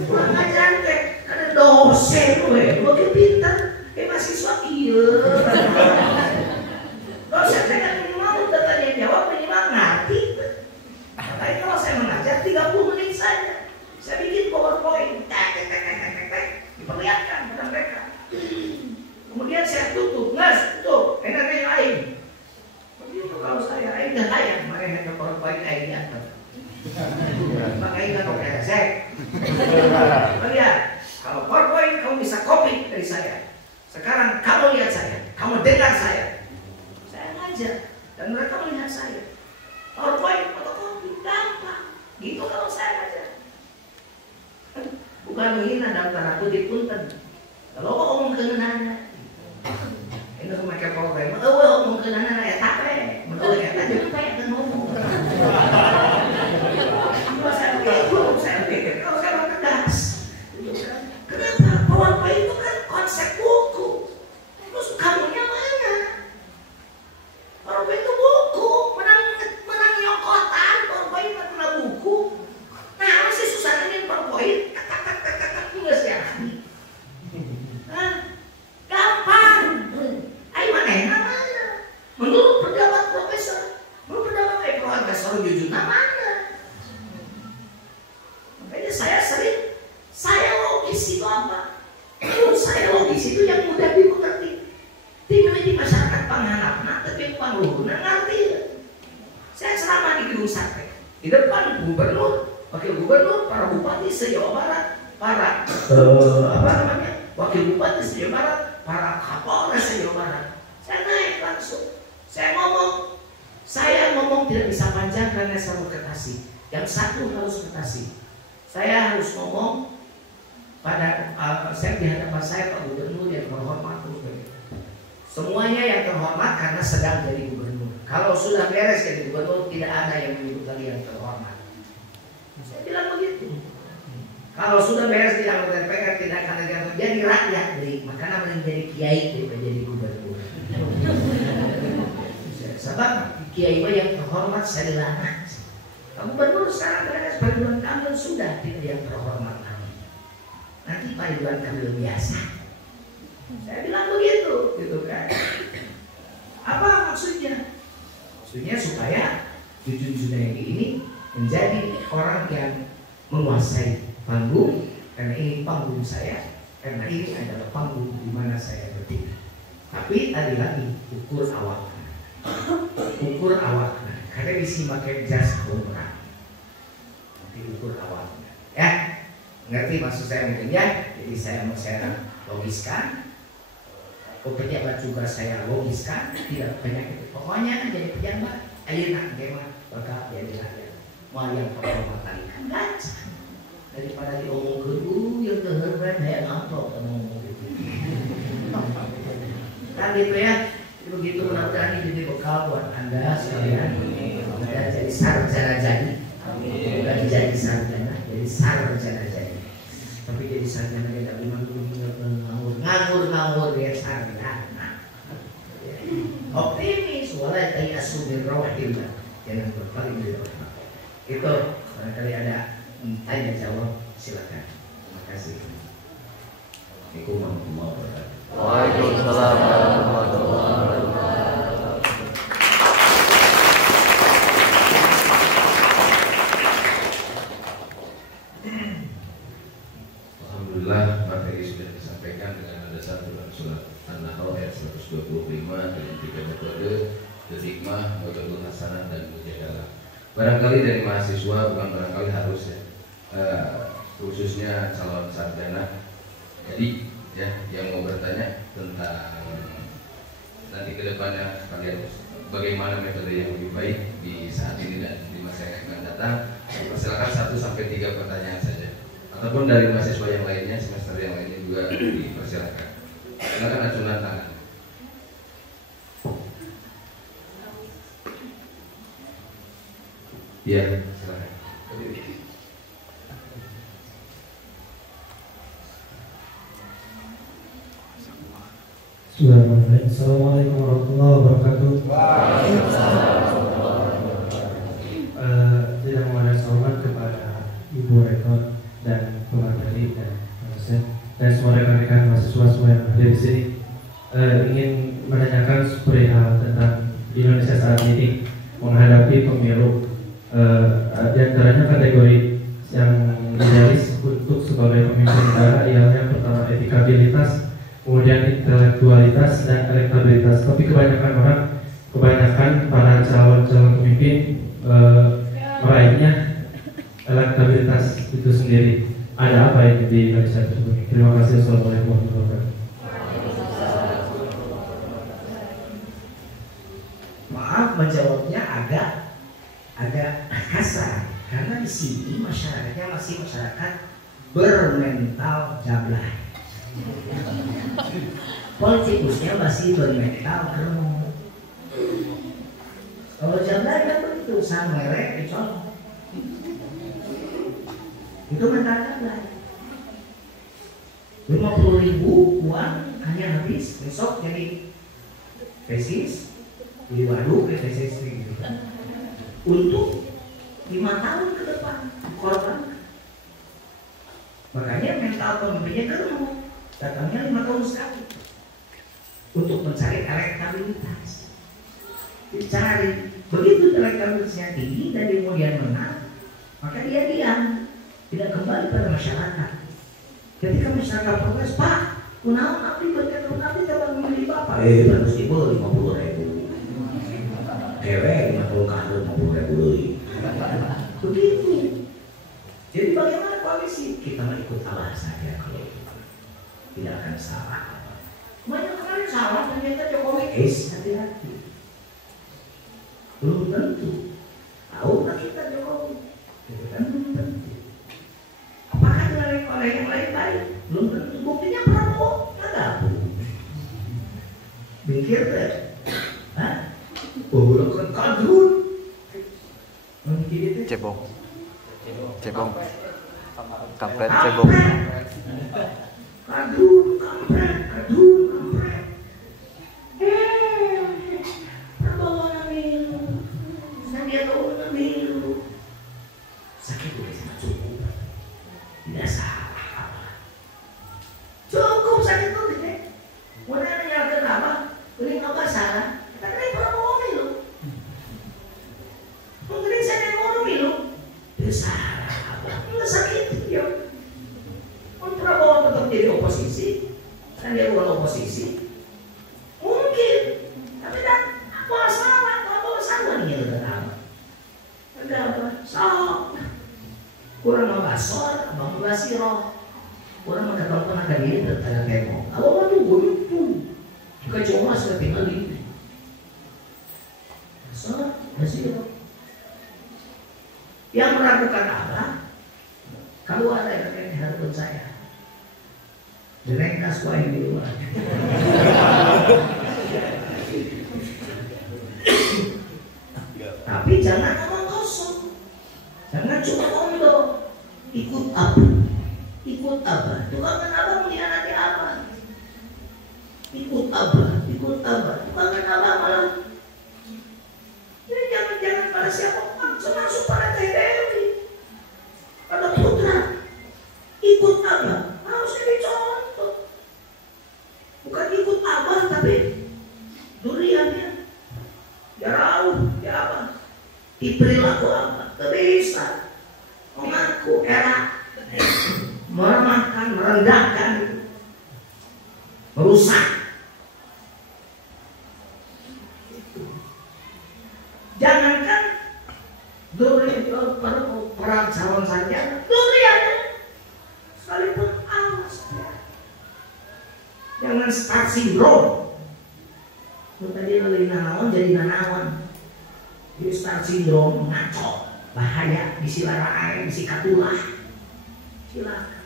kurang ajar teh, ada dosen gue pintar, mahasiswa iya, dosen teh kan minimal tanya jawab minimal ngerti, makanya kalau saya mengajar 30 menit saja, saya bikin PowerPoint, diperlihatkan kepada mereka. Kemudian saya tutup, tuh, energi lain. Begitu kalau saya, dah layak, makanya ke PowerPoint aja. Makanya nggak pakai resep. Lihat, kalau PowerPoint kamu bisa copy dari saya. Sekarang kamu lihat saya, kamu dengar saya. Saya ngajar dan mereka melihat saya. PowerPoint, fotokopi, gampang. Gitu kalau saya ngajar. Bukan menghina dalam tanda kutip punten. Kalau ngomong kenangan. Ini memakai program, ngomong ke nana ya tape, menurut ya tadi apa yang ngomong. Saya pikir kalau saya tegas, kenapa? Bahwa itu kan konsep buku, terus kamunya mana? Bahwa itu buku, menang nyokotan, bahwa itu pernah buku. Nah masih susah nih PowerPoint, nggak sih. Gampang. Ayo mana? Menurut pendapat profesor, jujur namanya. Makanya saya logis itu apa? Menurut saya logis itu yang mudah dimengerti. Di masyarakat panghanapna, tapi pangluhurna ngerti. Saya selama di gedung sate, di depan gubernur, wakil gubernur, para bupati se-Jawa Barat, para wakil bupati se-Jawa Barat, para kapolres se-Jawa Barat. Saya naik langsung. Saya ngomong tidak bisa panjang karena saya mau ketasi. Yang satu harus ketasi. Saya harus ngomong pada saya di hadapan saya Pak Gubernur yang terhormat. Semuanya yang terhormat karena sedang jadi gubernur. Kalau sudah beres jadi gubernur, tidak ada yang menyebut lagi yang terhormat. Saya bilang begitu. Kalau sudah beres di anggota DPR, tidak akan ada yang terjadi rakyat dari makanya menjadi kiai tidak jadi gubernur. Sebab kiai yang terhormat saya dilanat. Pak Gubernur sekarang terkait Pak Ridwan Kamil sudah tidak yang terhormat lagi. Nanti Pak Ridwan Kamil biasa. Saya bilang begitu, gitu kan. Apa maksudnya? Maksudnya supaya Jujun Junaidi ini menjadi orang yang menguasai panggung, karena ini panggung saya, karena ini adalah panggung di mana saya berdiri. Tapi tadi lagi ukur awaknya, ukur awaknya. Karena isi pakai jas umrah, nanti ukur awaknya. Ya, ngerti maksud saya mungkin ya? Jadi saya logiskan. Pejabat juga saya logiskan, tidak banyak itu. Pokoknya jadi pejabat, ayo nak gimana? Berkah jadi rakyat. Mau yang pertama kali kan gancang. Daripada diomong ke yang terhormat saya ngantuk ngomong gitu. Kan gitu ya. Begitu mudah-mudahan ini jadi bekal buat Anda sekalian. Anda jadi sarjana jadi. Bukan jadi sarjana, jadi sarjana jadi. Tapi jadi sarjana tidak ngawur dia sarjana. Optimis, wala tayasu min rawahillah. Jangan berpaling dari rahmat. Itu barangkali ada tanya jawab, silakan. Terima kasih. Assalamualaikum warahmatullahi wabarakatuh. Waalaikumsalam warahmatullahi wabarakatuh. Alhamdulillah, materi sudah disampaikan dengan ada satu surat An-Nahl ayat 125 dengan 3 metode, hikmah, metode hasanah dan mujadalah. Barangkali dari mahasiswa, bukan barangkali harus ya, khususnya calon sarjana. Jadi ya, yang mau bertanya tentang nanti ke depannya kalian bagaimana metode yang lebih baik di saat ini dan di masa yang akan datang, silakan 1 sampai 3 pertanyaan saja. Ataupun dari mahasiswa yang lainnya, semester yang lainnya juga dipersilakan. Silakan acungan tangan. Ya, silakan. Assalamualaikum warahmatullahi wabarakatuh. Tidak mengenai hormat kepada Ibu Rektor dan pemateri dan dosen dan semua rekan-rekan mahasiswa semua yang hadir di sini. Ingin menanyakan perihal tentang di Indonesia saat ini menghadapi pemilu. Di antaranya kategori yang idealis untuk sebagai pemimpin negara ialah yang pertama etikabilitas, kemudian intelektualitas dan elektabilitas. Tapi kebanyakan para calon pemimpin meraihnya elektabilitas itu sendiri. Ada apa ini di Indonesia tersebut? Terima kasih. Assalamualaikum warahmatullahi wabarakatuh. Maaf menjawabnya agak kasar karena di sini masyarakatnya masih masyarakat bermental jablay. Politikusnya masih bermental gemuk. Kalau jablay kan begitu, sang merek dicolok. Itu mental jablay. 50.000 uang hanya habis, besok jadi tesis di waduk ke tesis gitu kan. Untuk 5 tahun ke depan korban. Makanya mental pemimpinnya gemuk, datangnya 5 tahun sekali untuk mencari elektabilitas. Dicari, begitu elektabilitasnya tinggi dan kemudian menang, maka dia diam, tidak kembali pada masyarakat. Ketika masyarakat protes, Pak, kunaon abdi berkat abdi dapat memilih Bapak. Bagus ibu 50.000. Kewe 50 kahar 50.000 deui. Begitu. Jadi bagaimana koalisi? Kita ikut Allah saja kalau itu. Tidak akan salah. Banyak kali salah ternyata Jokowi hati-hati. Belum tentu. Tahu nggak kita Jokowi? Itu kan belum tentu. Apakah dengan oleh yang lain baik? Belum tentu. Buktinya Prabowo nggak pikir deh. Hah? Bukan kadrun. Cebong. Kampret cebong. Kadrun, kampret. Prabowo namilu. Sandiaga Uno namilu. jadi oposisi, kan dia bukan oposisi. Mungkin, tapi kan apa salah? Apa salah nih ada apa? Ada apa? Sok. Kurang membasor, abang basiro. Kurang mendapat tenaga diri tertanya kemo. Awal tuh gue itu, jika cuma sudah tinggal di. So, basiro. Yang meragukan apa? Kalau ada yang harapun saya, direngkas wae di luar. Tapi jangan omong kosong, jangan cuma omong. Ikut apa? Ikut apa? Tukang apa mengkhianati apa? Ikut apa? Ikut apa? Tukang apa malah? Jadi jangan pada siapa langsung pada TDW, pada putra. Ikut apa? Harusnya dicontoh. Bukan ikut abah tapi duriannya. Ya rauh, ya apa? Diperilaku apa? Bisa mengaku era meremahkan, merendahkan, merusak. Jangankan durian perang calon saja, duriannya sekalipun awas ya. Jangan start syndrome. Tadi lagi nanawan jadi nanawan. Jadi start syndrome ngaco, bahaya, disilara air, disikatulah. Silakan.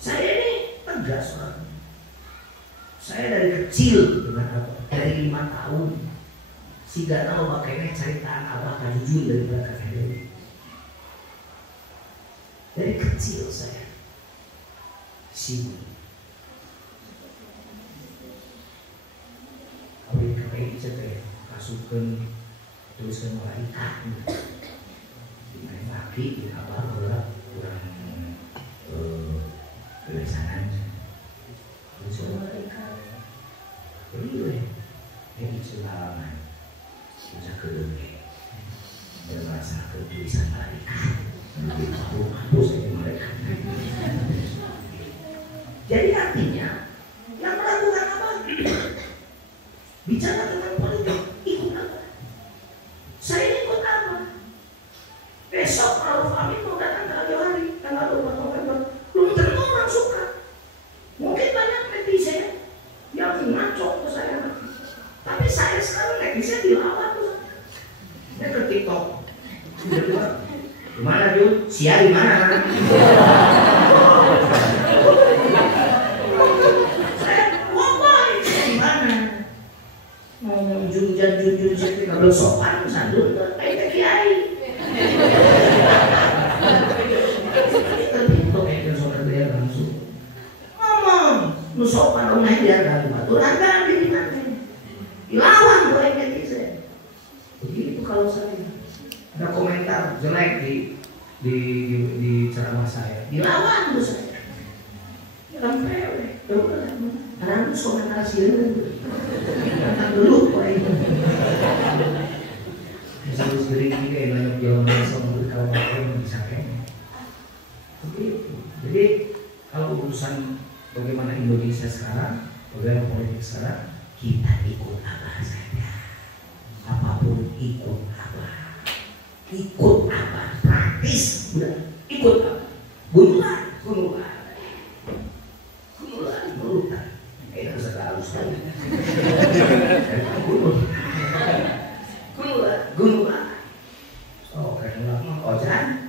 Saya ini tegas orang. Saya dari kecil dengan apa? Dari 5 tahun. Si gak tahu makanya ceritaan apa kan jujur dari belakang saya. Dari kecil saya sini. Kawin saya kasutkan tuliskan malaikat. Dimana laki di apa kurang kebiasaan. Tuliskan malaikat. Jadi ini selama bisa kedua bermasa ketulisan malaikat. Jadi artinya yang melakukan apa? Bicara tentang politik, ikut apa? Saya ikut apa? Besok Rauf Amin mau datang ke hari tanggal 24 November, belum tentu orang suka. Mungkin banyak netizen yang ngaco ke saya, tapi saya sekarang netizen dilawan tuh. Saya ke TikTok. Gimana Jun? Sia di mana? Saya ngomong sia di mana? Ngomong Jun saya tidak bersopan sandung kayak kiai. TikTok yang sopan dia langsung ngomong, lu sopan dong naik dia dari batu langgan di mana? Dilawan gue netizen. Begitu kalau saya ada komentar jelek di ceramah saya, dilawan tuh saya. Dalam PW, karena komentar sih tentang dulu pak itu. Misalnya sering kayak banyak jalan langsung kalau pakai bisa kayaknya. Begitu. Jadi kalau urusan bagaimana Indonesia sekarang, bagaimana politik sekarang, kita ikut apa saja, apapun ikut apa. Ikut apa? Praktis, udah ikut apa? Gunulan, melutan. Ini harus ada halus lagi. Gunulan. Oh, karena ojan,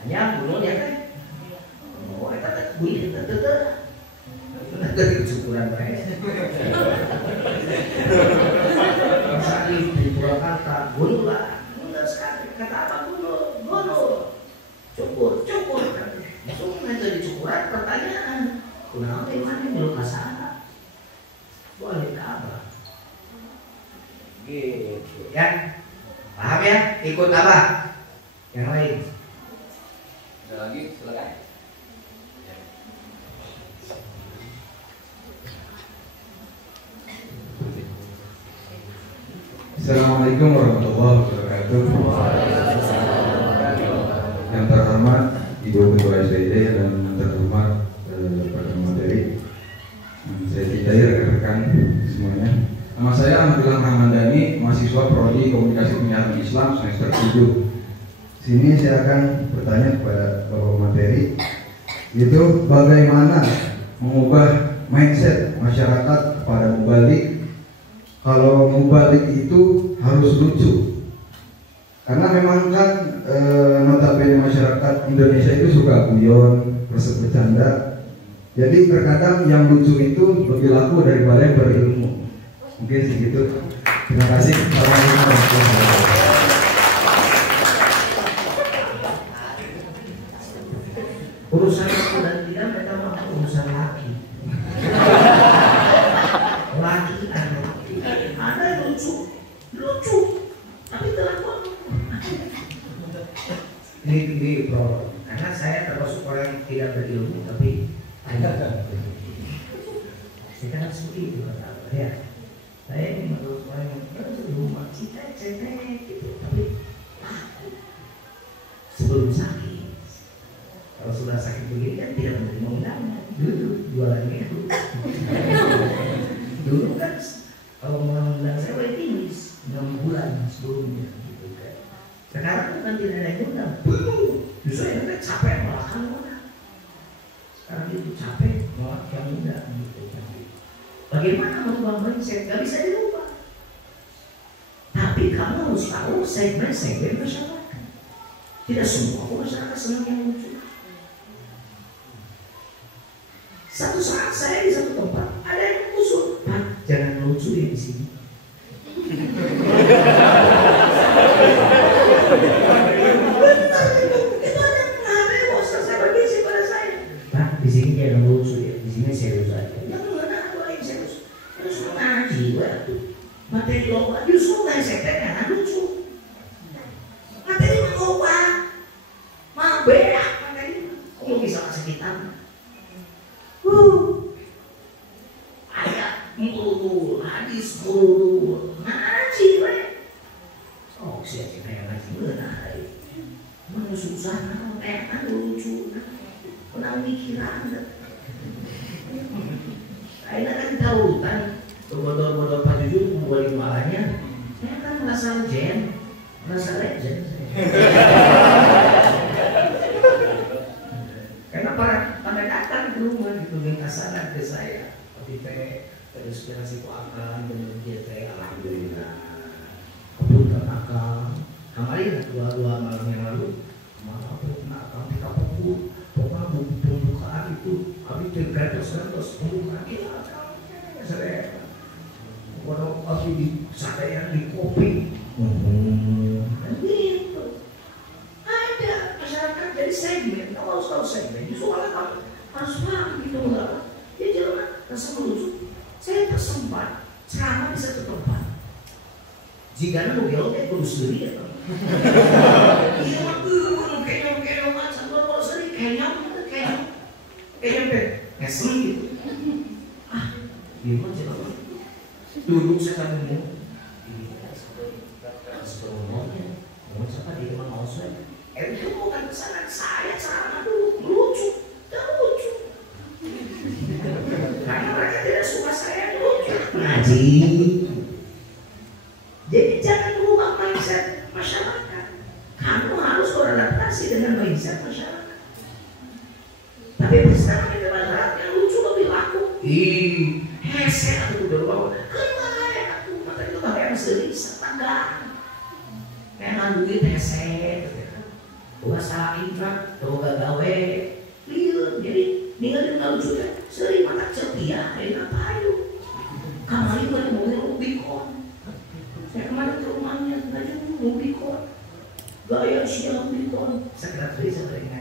hanya gunung ya kan? Oh, itu bunyi tetep. Dari cukuran baik. Sakit di Purwakarta, gunulan. Kata apa gunung cukur langsung itu di cukuran pertanyaan kenapa mana belum kasana boleh kabar gitu ya, paham ya, ikut apa yang lain ada lagi silakan. Assalamualaikum warahmatullahi wabarakatuh. Yang terhormat Ibu Ketua SDD dan terhormat Pak Materi, saya cintai rekan-rekan semuanya. Nama saya Ahmad Ilham Rahmandani, mahasiswa Prodi Komunikasi Penyiaran Islam semester 7. Sini saya akan bertanya kepada Bapak Materi, yaitu bagaimana mengubah mindset masyarakat kepada mubalik. Kalau mubalik itu harus lucu, karena memang kan notabene masyarakat Indonesia itu suka guyon, bercanda. Jadi terkadang yang lucu itu lebih laku daripada yang berilmu. Mungkin segitu. Terima kasih. Assalamualaikum warahmatullahi wabarakatuh. Urusan aku dan tidak mereka mah urusan laki. Laki dan laki. Ada yang lucu, tapi terlalu. Ini bro, karena saya termasuk orang yang tidak berilmu, tapi ada. Saya kan seperti itu, ya. Saya ini menurut orang yang berilmu, kita cetek gitu, tapi sebelum sakit. Kalau sudah sakit begini kan tidak menerima undangan. Dulu jualannya itu. Dulu kan kalau mau undang saya waiting list 6 bulan sebelumnya gitu kan. Sekarang kan tidak ada yang undang. Justru yang kan capek malah kan undang. Sekarang itu capek malah yang undang gitu kan. Bagaimana merubah mindset? Gak bisa dirubah. Tapi kamu harus tahu segmen-segmen masyarakat. Tidak semua masyarakat senang yang lucu. Satu saat saya di satu tempat ada yang usul, Pak, jangan lucu ya di sini. Benar itu ada pengaruh bos saya berbisik pada saya. Pak, di sini jangan lucu ya, di sini serius aja. Jangan ada yang serius, terus ngaji waktu materi lomba justru nggak sekten karena lucu. Materi lomba, mau berak materi, kamu bisa kasih kita. Ayat mulu, hadis mulu, ngaji we. Oh, siapa yang ngaji benar? Mana susah, enak lucu, pernah mikiran. Aina kan tahu kan, bodoh-bodoh Pak Jujur membalik malahnya. Saya kan merasa legend. Karena pada datang ke rumah gitu minta saran ke saya, tapi terinspirasi ku akan dengan dia alhamdulillah. Kebetulan akal kemarin dua malam yang lalu malah akal kita pokoknya pembukaan itu habis terus pembukaan kita akal saya kalau habis di sadaya di kopi gitu. Ada masyarakat jadi segmen, kamu harus tahu segmen. Justru malah kamu harus paham gitu nggak? Ya jangan rasa melucu. Saya tersempat ceramah di satu tempat. Jika mau beloknya kudu sendiri ya. Iya waktu kenyang macam kalau sendiri kenyang ngesel gitu. Gimana coba? Duduk saya kan mau. Sebelumnya mau siapa di rumah mau saya. Itu bukan kesalahan saya ceramah dulu lucu, karena mereka tidak suka saya lucu ngaji. Jadi jangan merubah mindset masyarakat. Kamu harus beradaptasi dengan mindset masyarakat. Tapi sekarang ini masyarakat yang lucu lebih laku. Hese aku udah bawa. Kenapa ya aku mata itu bahaya sendiri setengah. Memang duit hese. Tugas salah infak, tugas gawe, liur. Jadi ninggalin nggak lucu ya. Sering mata cetia, apa ayo. Kemarin gue mau Rubicon. Saya kemarin ke rumahnya, ngajak Rubicon. Gaya siang Rubicon. Saya kira saya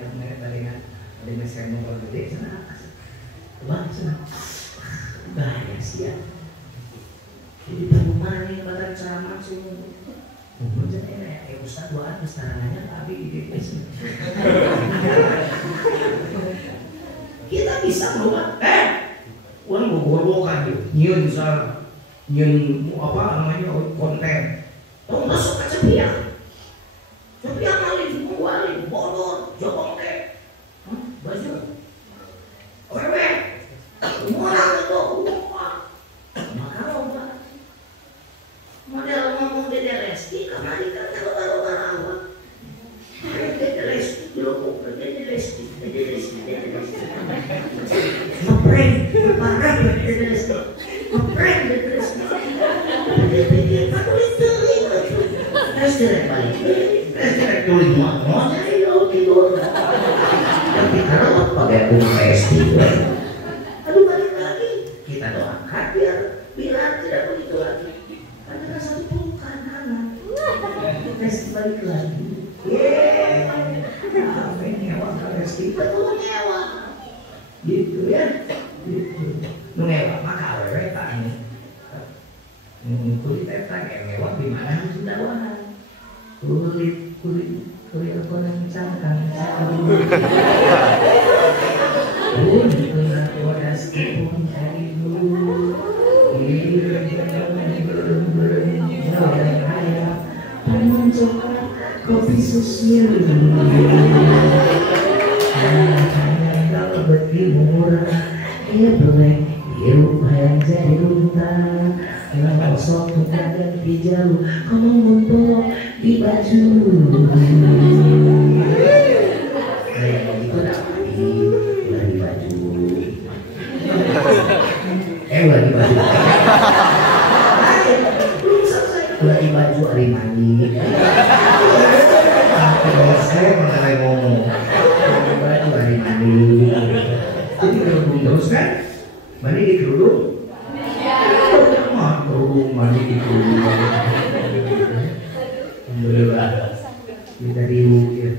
dengan sekarang mau gede sana. Bang sana. Gaya siang. Jadi rumah nih badan ceramah semua. Mungkin saya Ustaz doa kesetaranya tapi di DPS. Kita bisa merubah. Orang gogor-gogokan gitu. Nyiun misalnya, nyiun apa namanya konten. Oh masuk ke cepiak. Cepiak kali, bodor, jokong ngeprank, parah beres, ngeprank beres. Aku itu, terus direk balik, terus direk tulis mau cari lo tidur. Tapi kalau pakai bunga pasti, aduh balik lagi, kita doakan biar tidak begitu lagi. Ada satu pelukan hangat, pasti balik lagi. Apa nyewa pasti betul nyewa, gitu ya, gitu. Nyewa maka awewe tanya, kulit tetang yang nyewa di mana harus dakwaan, kulit apa yang cangkang, kulit wadas pun cari dulu, kopi susu kalau bertimur ya boleh yuk yang jadi unta kalau sok ganti jauh kamu ngumpul di baju kayak begitu dapat di baju lagi baju belum selesai lagi baju hari mandi. Saya mengenai ngomong baju hari mandi. Jadi kerudung terus kan? Mandi di kerudung? Kerudung mandi di kerudung. Alhamdulillah. Kita diukir.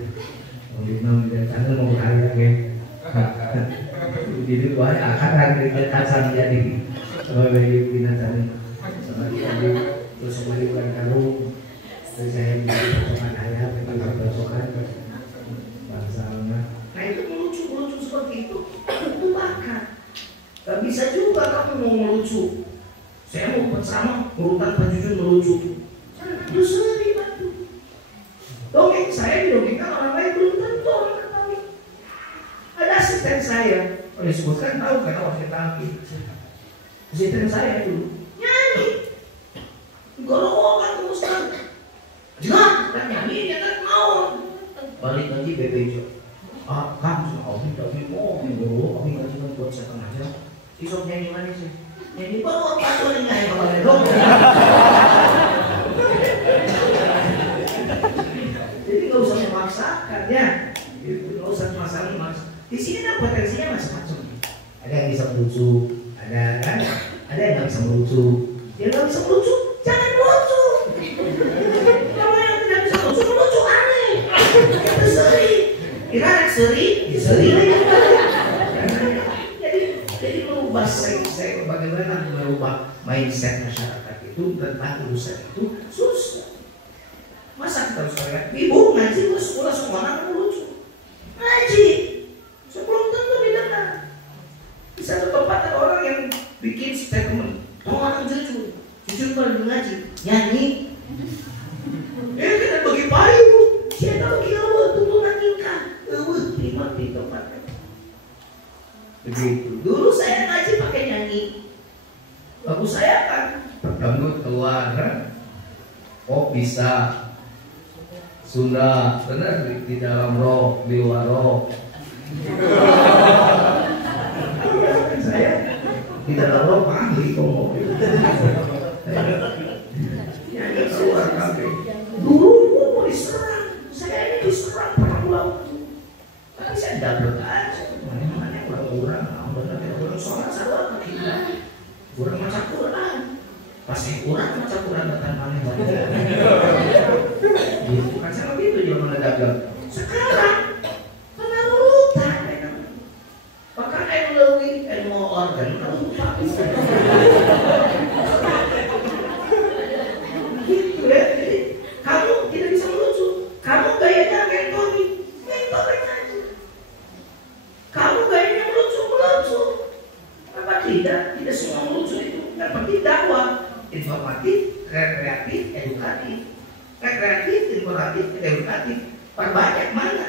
Karena mau kaya kan? Jadi banyak akaran kekasan jadi. Kalau bagi binatang sama tadi terus kembali bulan karung. Terus saya mencoba ayam, mencoba bangsalnya. Nah itu melucu seperti itu bakat. Gak bisa juga kamu mau melucu. Saya mau bersama urutan Pak Jujun melucu. Terus dibantu. Dongeng saya didongengkan orang lain belum tentu orang ketahui. Ada asisten saya, kalau disebutkan tahu karena wakil tangki. Asisten saya dulu nyanyi. Golongan terus kan. Jangan, kan nyanyi dia kan mau balik lagi BPJ. Kan Abi tapi mau dulu, Abi nggak cuma buat setengah jam. Isok nyanyi mana sih? Nyanyi baru apa tuh yang nyanyi kalau dong? Jadi nggak usah memaksakan ya, nggak usah memaksa. Di sini kan potensinya macam-macam. Ada yang bisa melucu, ada kan? Ada yang nggak bisa melucu. Yang nggak bisa melucu, jangan melucu. Lucu aneh, itu seri, kita anak seri. Jadi merubah saya bagaimana merubah mindset masyarakat itu tentang urusan itu susah. Masa kita harus kayak ibu ngaji sekolah semua anak lucu, ngaji sebelum tentu didengar. Di satu tempat ada orang yang bikin statement, orang jujur kalau ngaji nyanyi. Kita bagi payu, siapa bagi awal tuntunan nikah, terima di tempat. Begitu. Dulu saya ngaji pakai nyanyi. Bagus saya kan dangdut keluar, kan? Oh bisa. Sunda benar di dalam rock, di luar rock. Saya di dalam rock ahli ngomong. Nyanyi keluar kafe. Dulu mau diserang, saya ini diserang perang waktu. Tapi saya double aja, mana orang sholat sarwa kita, orang maca Quran, pasti orang maca Quran datang mana lagi. Gitu kan sama gitu dia mana dagang. Sekarang karena urutan, bahkan lebih mau organ kalau lupa. Kamu tidak bisa melucu. Kamu gayanya mentoring aja. Kamu gayanya melucu. Apa tidak? Tidak semua melucu itu. Yang penting dakwah, informatif, rekreatif, edukatif. Rekreatif, informatif, edukatif. Perbanyak mana?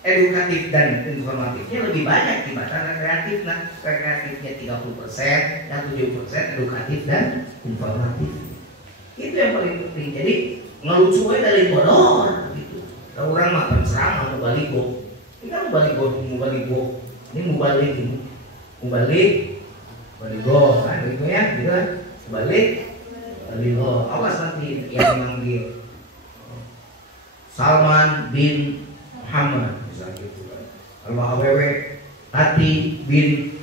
Edukatif dan informatifnya lebih banyak dibanding rekreatif. Nah, rekreatifnya 30%, yang 70% edukatif dan informatif. Itu yang paling penting. Jadi ngelucu aja dari bodor gitu. Kalau orang mah penceramah mau baligo. Ini kan mau baligo. Ini mau balik ini. Balik baligo kan gitu ya, gitu kan. Balik baligo. Awas nanti yang manggil Salman bin Muhammad misalnya gitu kan. Kalau awewe Tati bin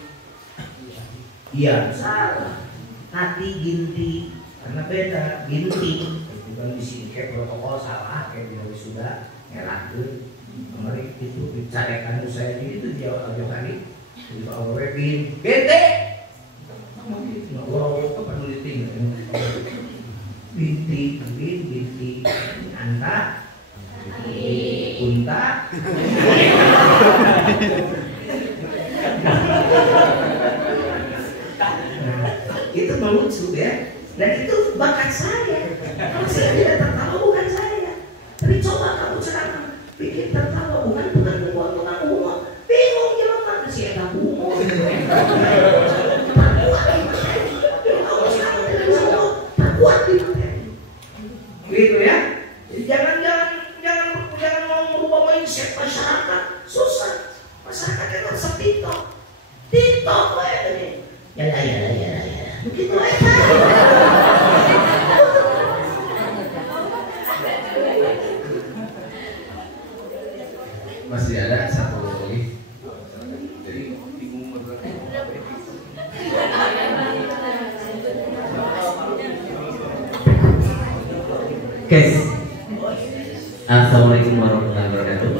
iya salah. Tati Ginti karena beda Ginti itu kan di sini kayak protokol salah kayak dia sudah ngelakuin kemarin itu dicarekan saya itu dia kali di awewe bin Ginti orang apa peneliti binti anta unta itu melucu ya, dan itu bakat saya. Kalau saya tidak tertawa bukan saya, tapi coba kamu ceramah bikin tertawa bukan humor bingung gimana sih ada humor kuat di materi, gitu ya. Jadi jangan mau merubah mindset masyarakat, susah. Masyarakat itu harus TikTok ya, begitu aja. Masih ada satu lagi. Guys, assalamualaikum warahmatullahi wabarakatuh.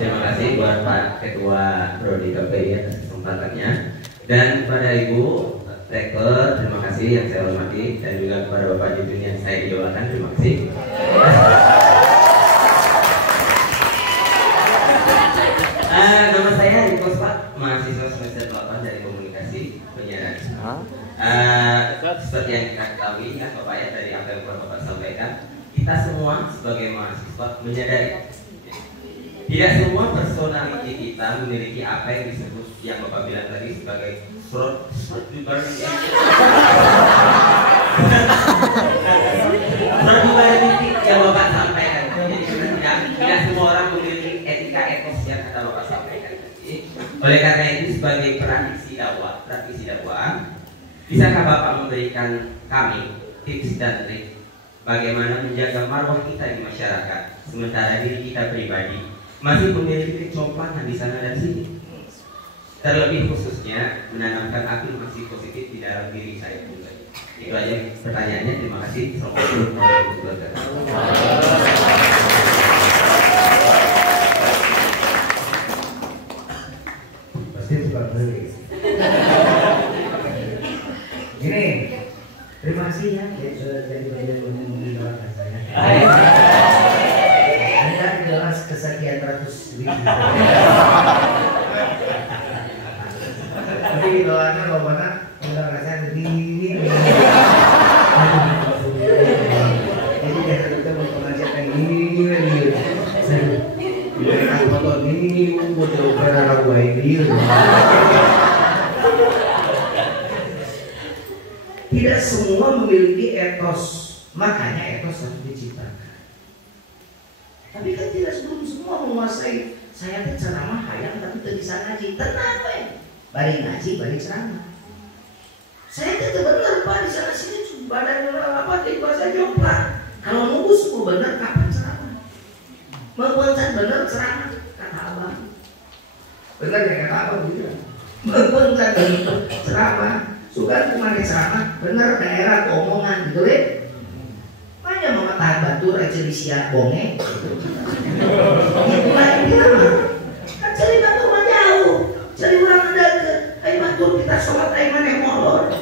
Terima kasih buat Pak Ketua Prodi KPI atas kesempatannya, dan pada Ibu Rektor terima kasih yang saya hormati, dan juga kepada Bapak Jujun yang saya idolakan terima kasih. Nama saya Rikos Pak, mahasiswa semester 8 dari Komunikasi Penyiaran. Seperti yang kita ketahui ya Bapak ya, dari apa yang Bapak sampaikan, kita semua sebagai mahasiswa menyadari tidak semua personality kita memiliki apa yang disebut yang Bapak bilang tadi sebagai personality yang Bapak sampaikan. Jadi tidak semua orang memiliki etika etos yang kata Bapak sampaikan. Oleh karena itu sebagai praktisi dakwah, bisakah Bapak memberikan kami tips dan trik bagaimana menjaga marwah kita di masyarakat, sementara diri kita pribadi masih memiliki kecomplakan di sana dan sini? Terlebih khususnya menanamkan afirmasi positif di dalam diri saya pribadi. Itu aja pertanyaannya. Terima kasih. Assalamualaikum warahmatullahi wabarakatuh. Pasti suka beli. Gini, terima kasih ya sudah jadi bagian mendoakan saya. Anda jelas kesekian ratus ribu. Tapi doanya bagaimana? Mendoakan saya begini. Jadi kita juga mengajarkan ini. Mereka foto ini buat opera lagu ini. Tidak semua memiliki etos, makanya etos harus diciptakan. Tapi kan tidak semua menguasai. Saya tuh ceramah hayang tapi tidak bisa ngaji. Tenang we, bari ngaji, bari ceramah. Saya tuh benar Pak di sana sini badan apa di bahasa jomplang. Kalau nunggu semua benar kapan ceramah? Membuat benar ceramah kata abang. Benar ya kata abang gitu. Membuat benar ceramah. Suka kemarin ceramah bener daerah omongan gitu ya. Makanya mematahan batu rejelisia bonge. Itu lain kita mah. Kan cari batu mah jauh. Cari orang ada ke ayo batu kita sholat ayo maneh molor.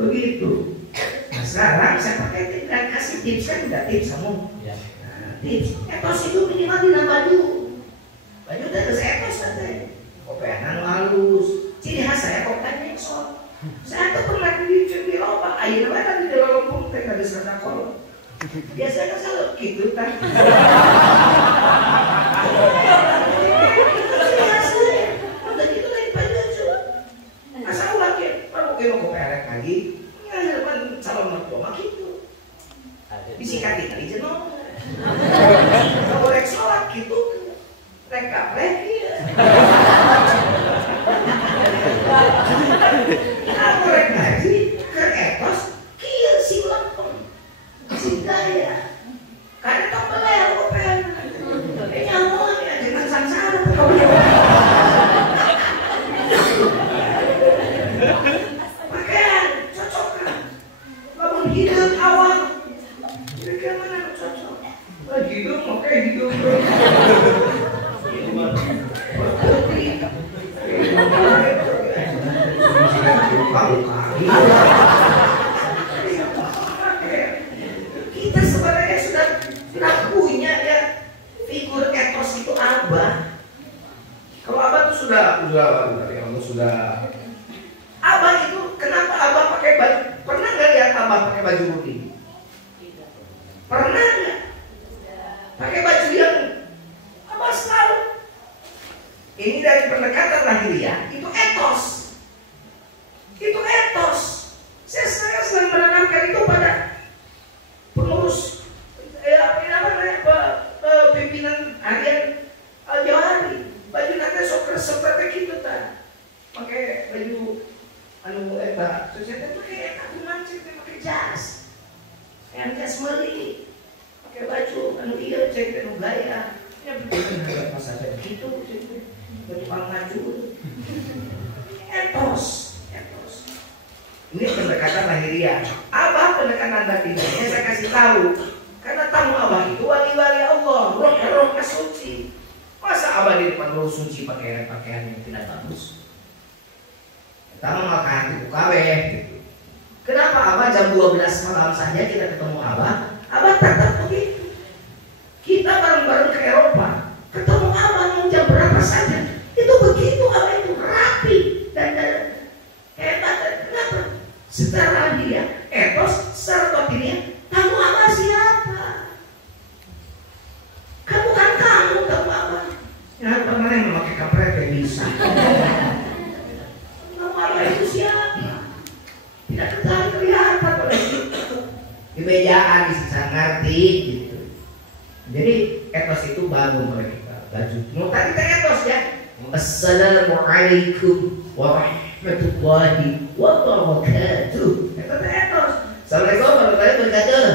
Begitu. Nah sekarang saya pakai tips dan kasih tips kan udah tips kamu. Nah, tips etos itu minimal dina baju. Baju itu harus etos katanya. Kopeanan halus. Ciri khas saya kopeannya eksot. Saya tuh pernah di lomba, akhirnya kan di dalam lumpung teh ada serta kolom. Biasanya selalu gitu kan. Udah gitu lagi baju. Asal lagi, kalau mau perek lagi, nggak calon mertua gitu. Disikatin aja no. Kalau rek sholat gitu, rek kaplek ya. Kamu rek ngaji ke etos kieu silap sing daya. Kada tong beler open. Nyamun ya dengan sangsara. Pakaian cocok kan? Bangun hidup awal. Bagaimana cocok? Hidup oke hidup. Kita sebenarnya sudah punya ya figur etos itu abah. Kalau abah itu sudah abah itu kenapa abah pakai baju? Pernah nggak lihat abah pakai baju putih? Pernah nggak? Pakai baju yang abah selalu. Ini dari pendekatan lahiriah itu etos. Itu etos. Saya sering menanamkan itu pada pengurus pimpinan harian Al-Jawari. Baju nanti sok seperti gitu ta. Pakai baju sosial pakai mancing pakai jas. Yang jas meli. Pakai baju cek gaya. Ya betul masa begitu bertukang maju. Etos. Ini pendekatan lahiriah. Abah pendekatan batinnya saya kasih tahu. Karena tamu abah itu wali-wali Allah, roh suci. Masa abah di depan roh suci pakaian yang tidak bagus? Pertama makan di UKW. Kenapa abah jam 12 malam saja kita ketemu abah? Abah tetap begitu. Kita bareng-bareng ke Eropa, ketemu abah mau jam berapa saja. Itu begitu abah itu rapi dan hebat. Kenapa? Secara dia etos, secara batinnya tamu abah siapa? Kamu kan tamu abah. Ya pernah yang memakai kampret kayak bisa. Tamu abah itu siapa? Tidak kelihatan oleh itu. Di mejaan bisa ngerti gitu. Jadi etos itu bangun oleh kita. Baju. Mau tadi kita etos ya. Assalamualaikum warahmatullahi wabarakatuh. Etos. Assalamualaikum warahmatullahi wabarakatuh.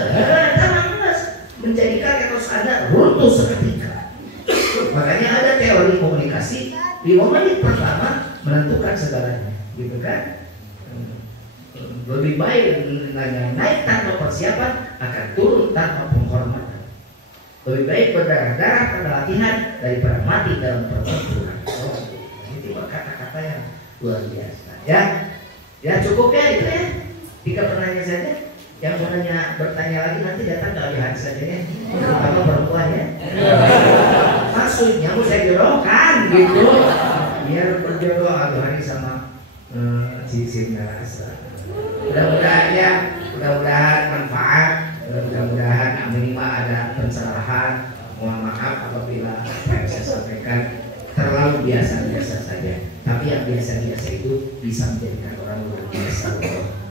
Menjadikan etos Anda runtuh seketika. Makanya ada teori komunikasi 5 menit pertama menentukan segalanya, gitu kan? Lebih baik naik tanpa persiapan akan turun tanpa penghormatan. Lebih baik berdarah-darah pada latihan daripada mati dalam pertempuran. Itu kata-kata yang luar biasa. Ya cukup ya itu ya. 3 pertanyaan saja. Yang mau bertanya lagi nanti datang ke hari saja ya. Terutama perempuan ya. Maksudnya mau saya jodohkan gitu. Biar berjodoh hari sama cincin rasa. Mudah-mudahan manfaat. Mudah-mudahan minimal ada pencerahan. Mohon maaf apabila yang saya sampaikan terlalu biasa-biasa saja. Tapi yang biasa-biasa itu bisa menjadikan orang luar biasa.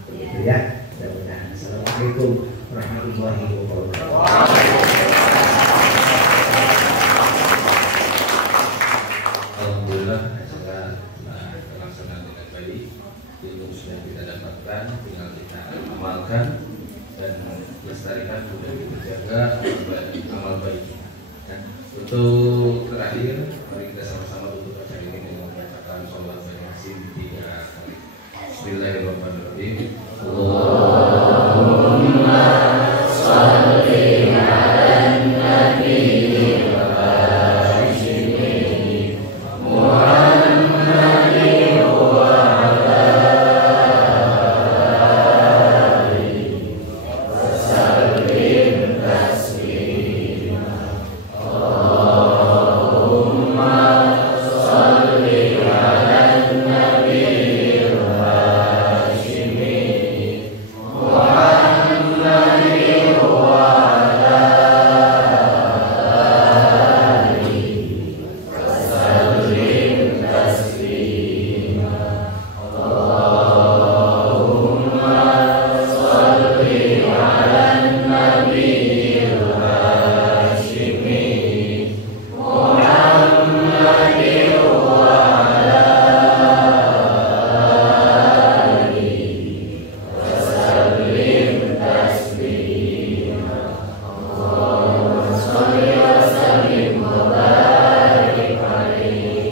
Begitu ya. Mudah-mudahan. Assalamualaikum warahmatullahi wabarakatuh. Alhamdulillah setelah terlaksana dengan baik, ilmu sudah kita dapatkan, tinggal kita amalkan dan lestarikan sudah kita jaga amal baik. Untuk terakhir, mari kita sama-sama tutup acara ini dengan membacakan sholat Yasin 3 kali. Bismillahirrahmanirrahim.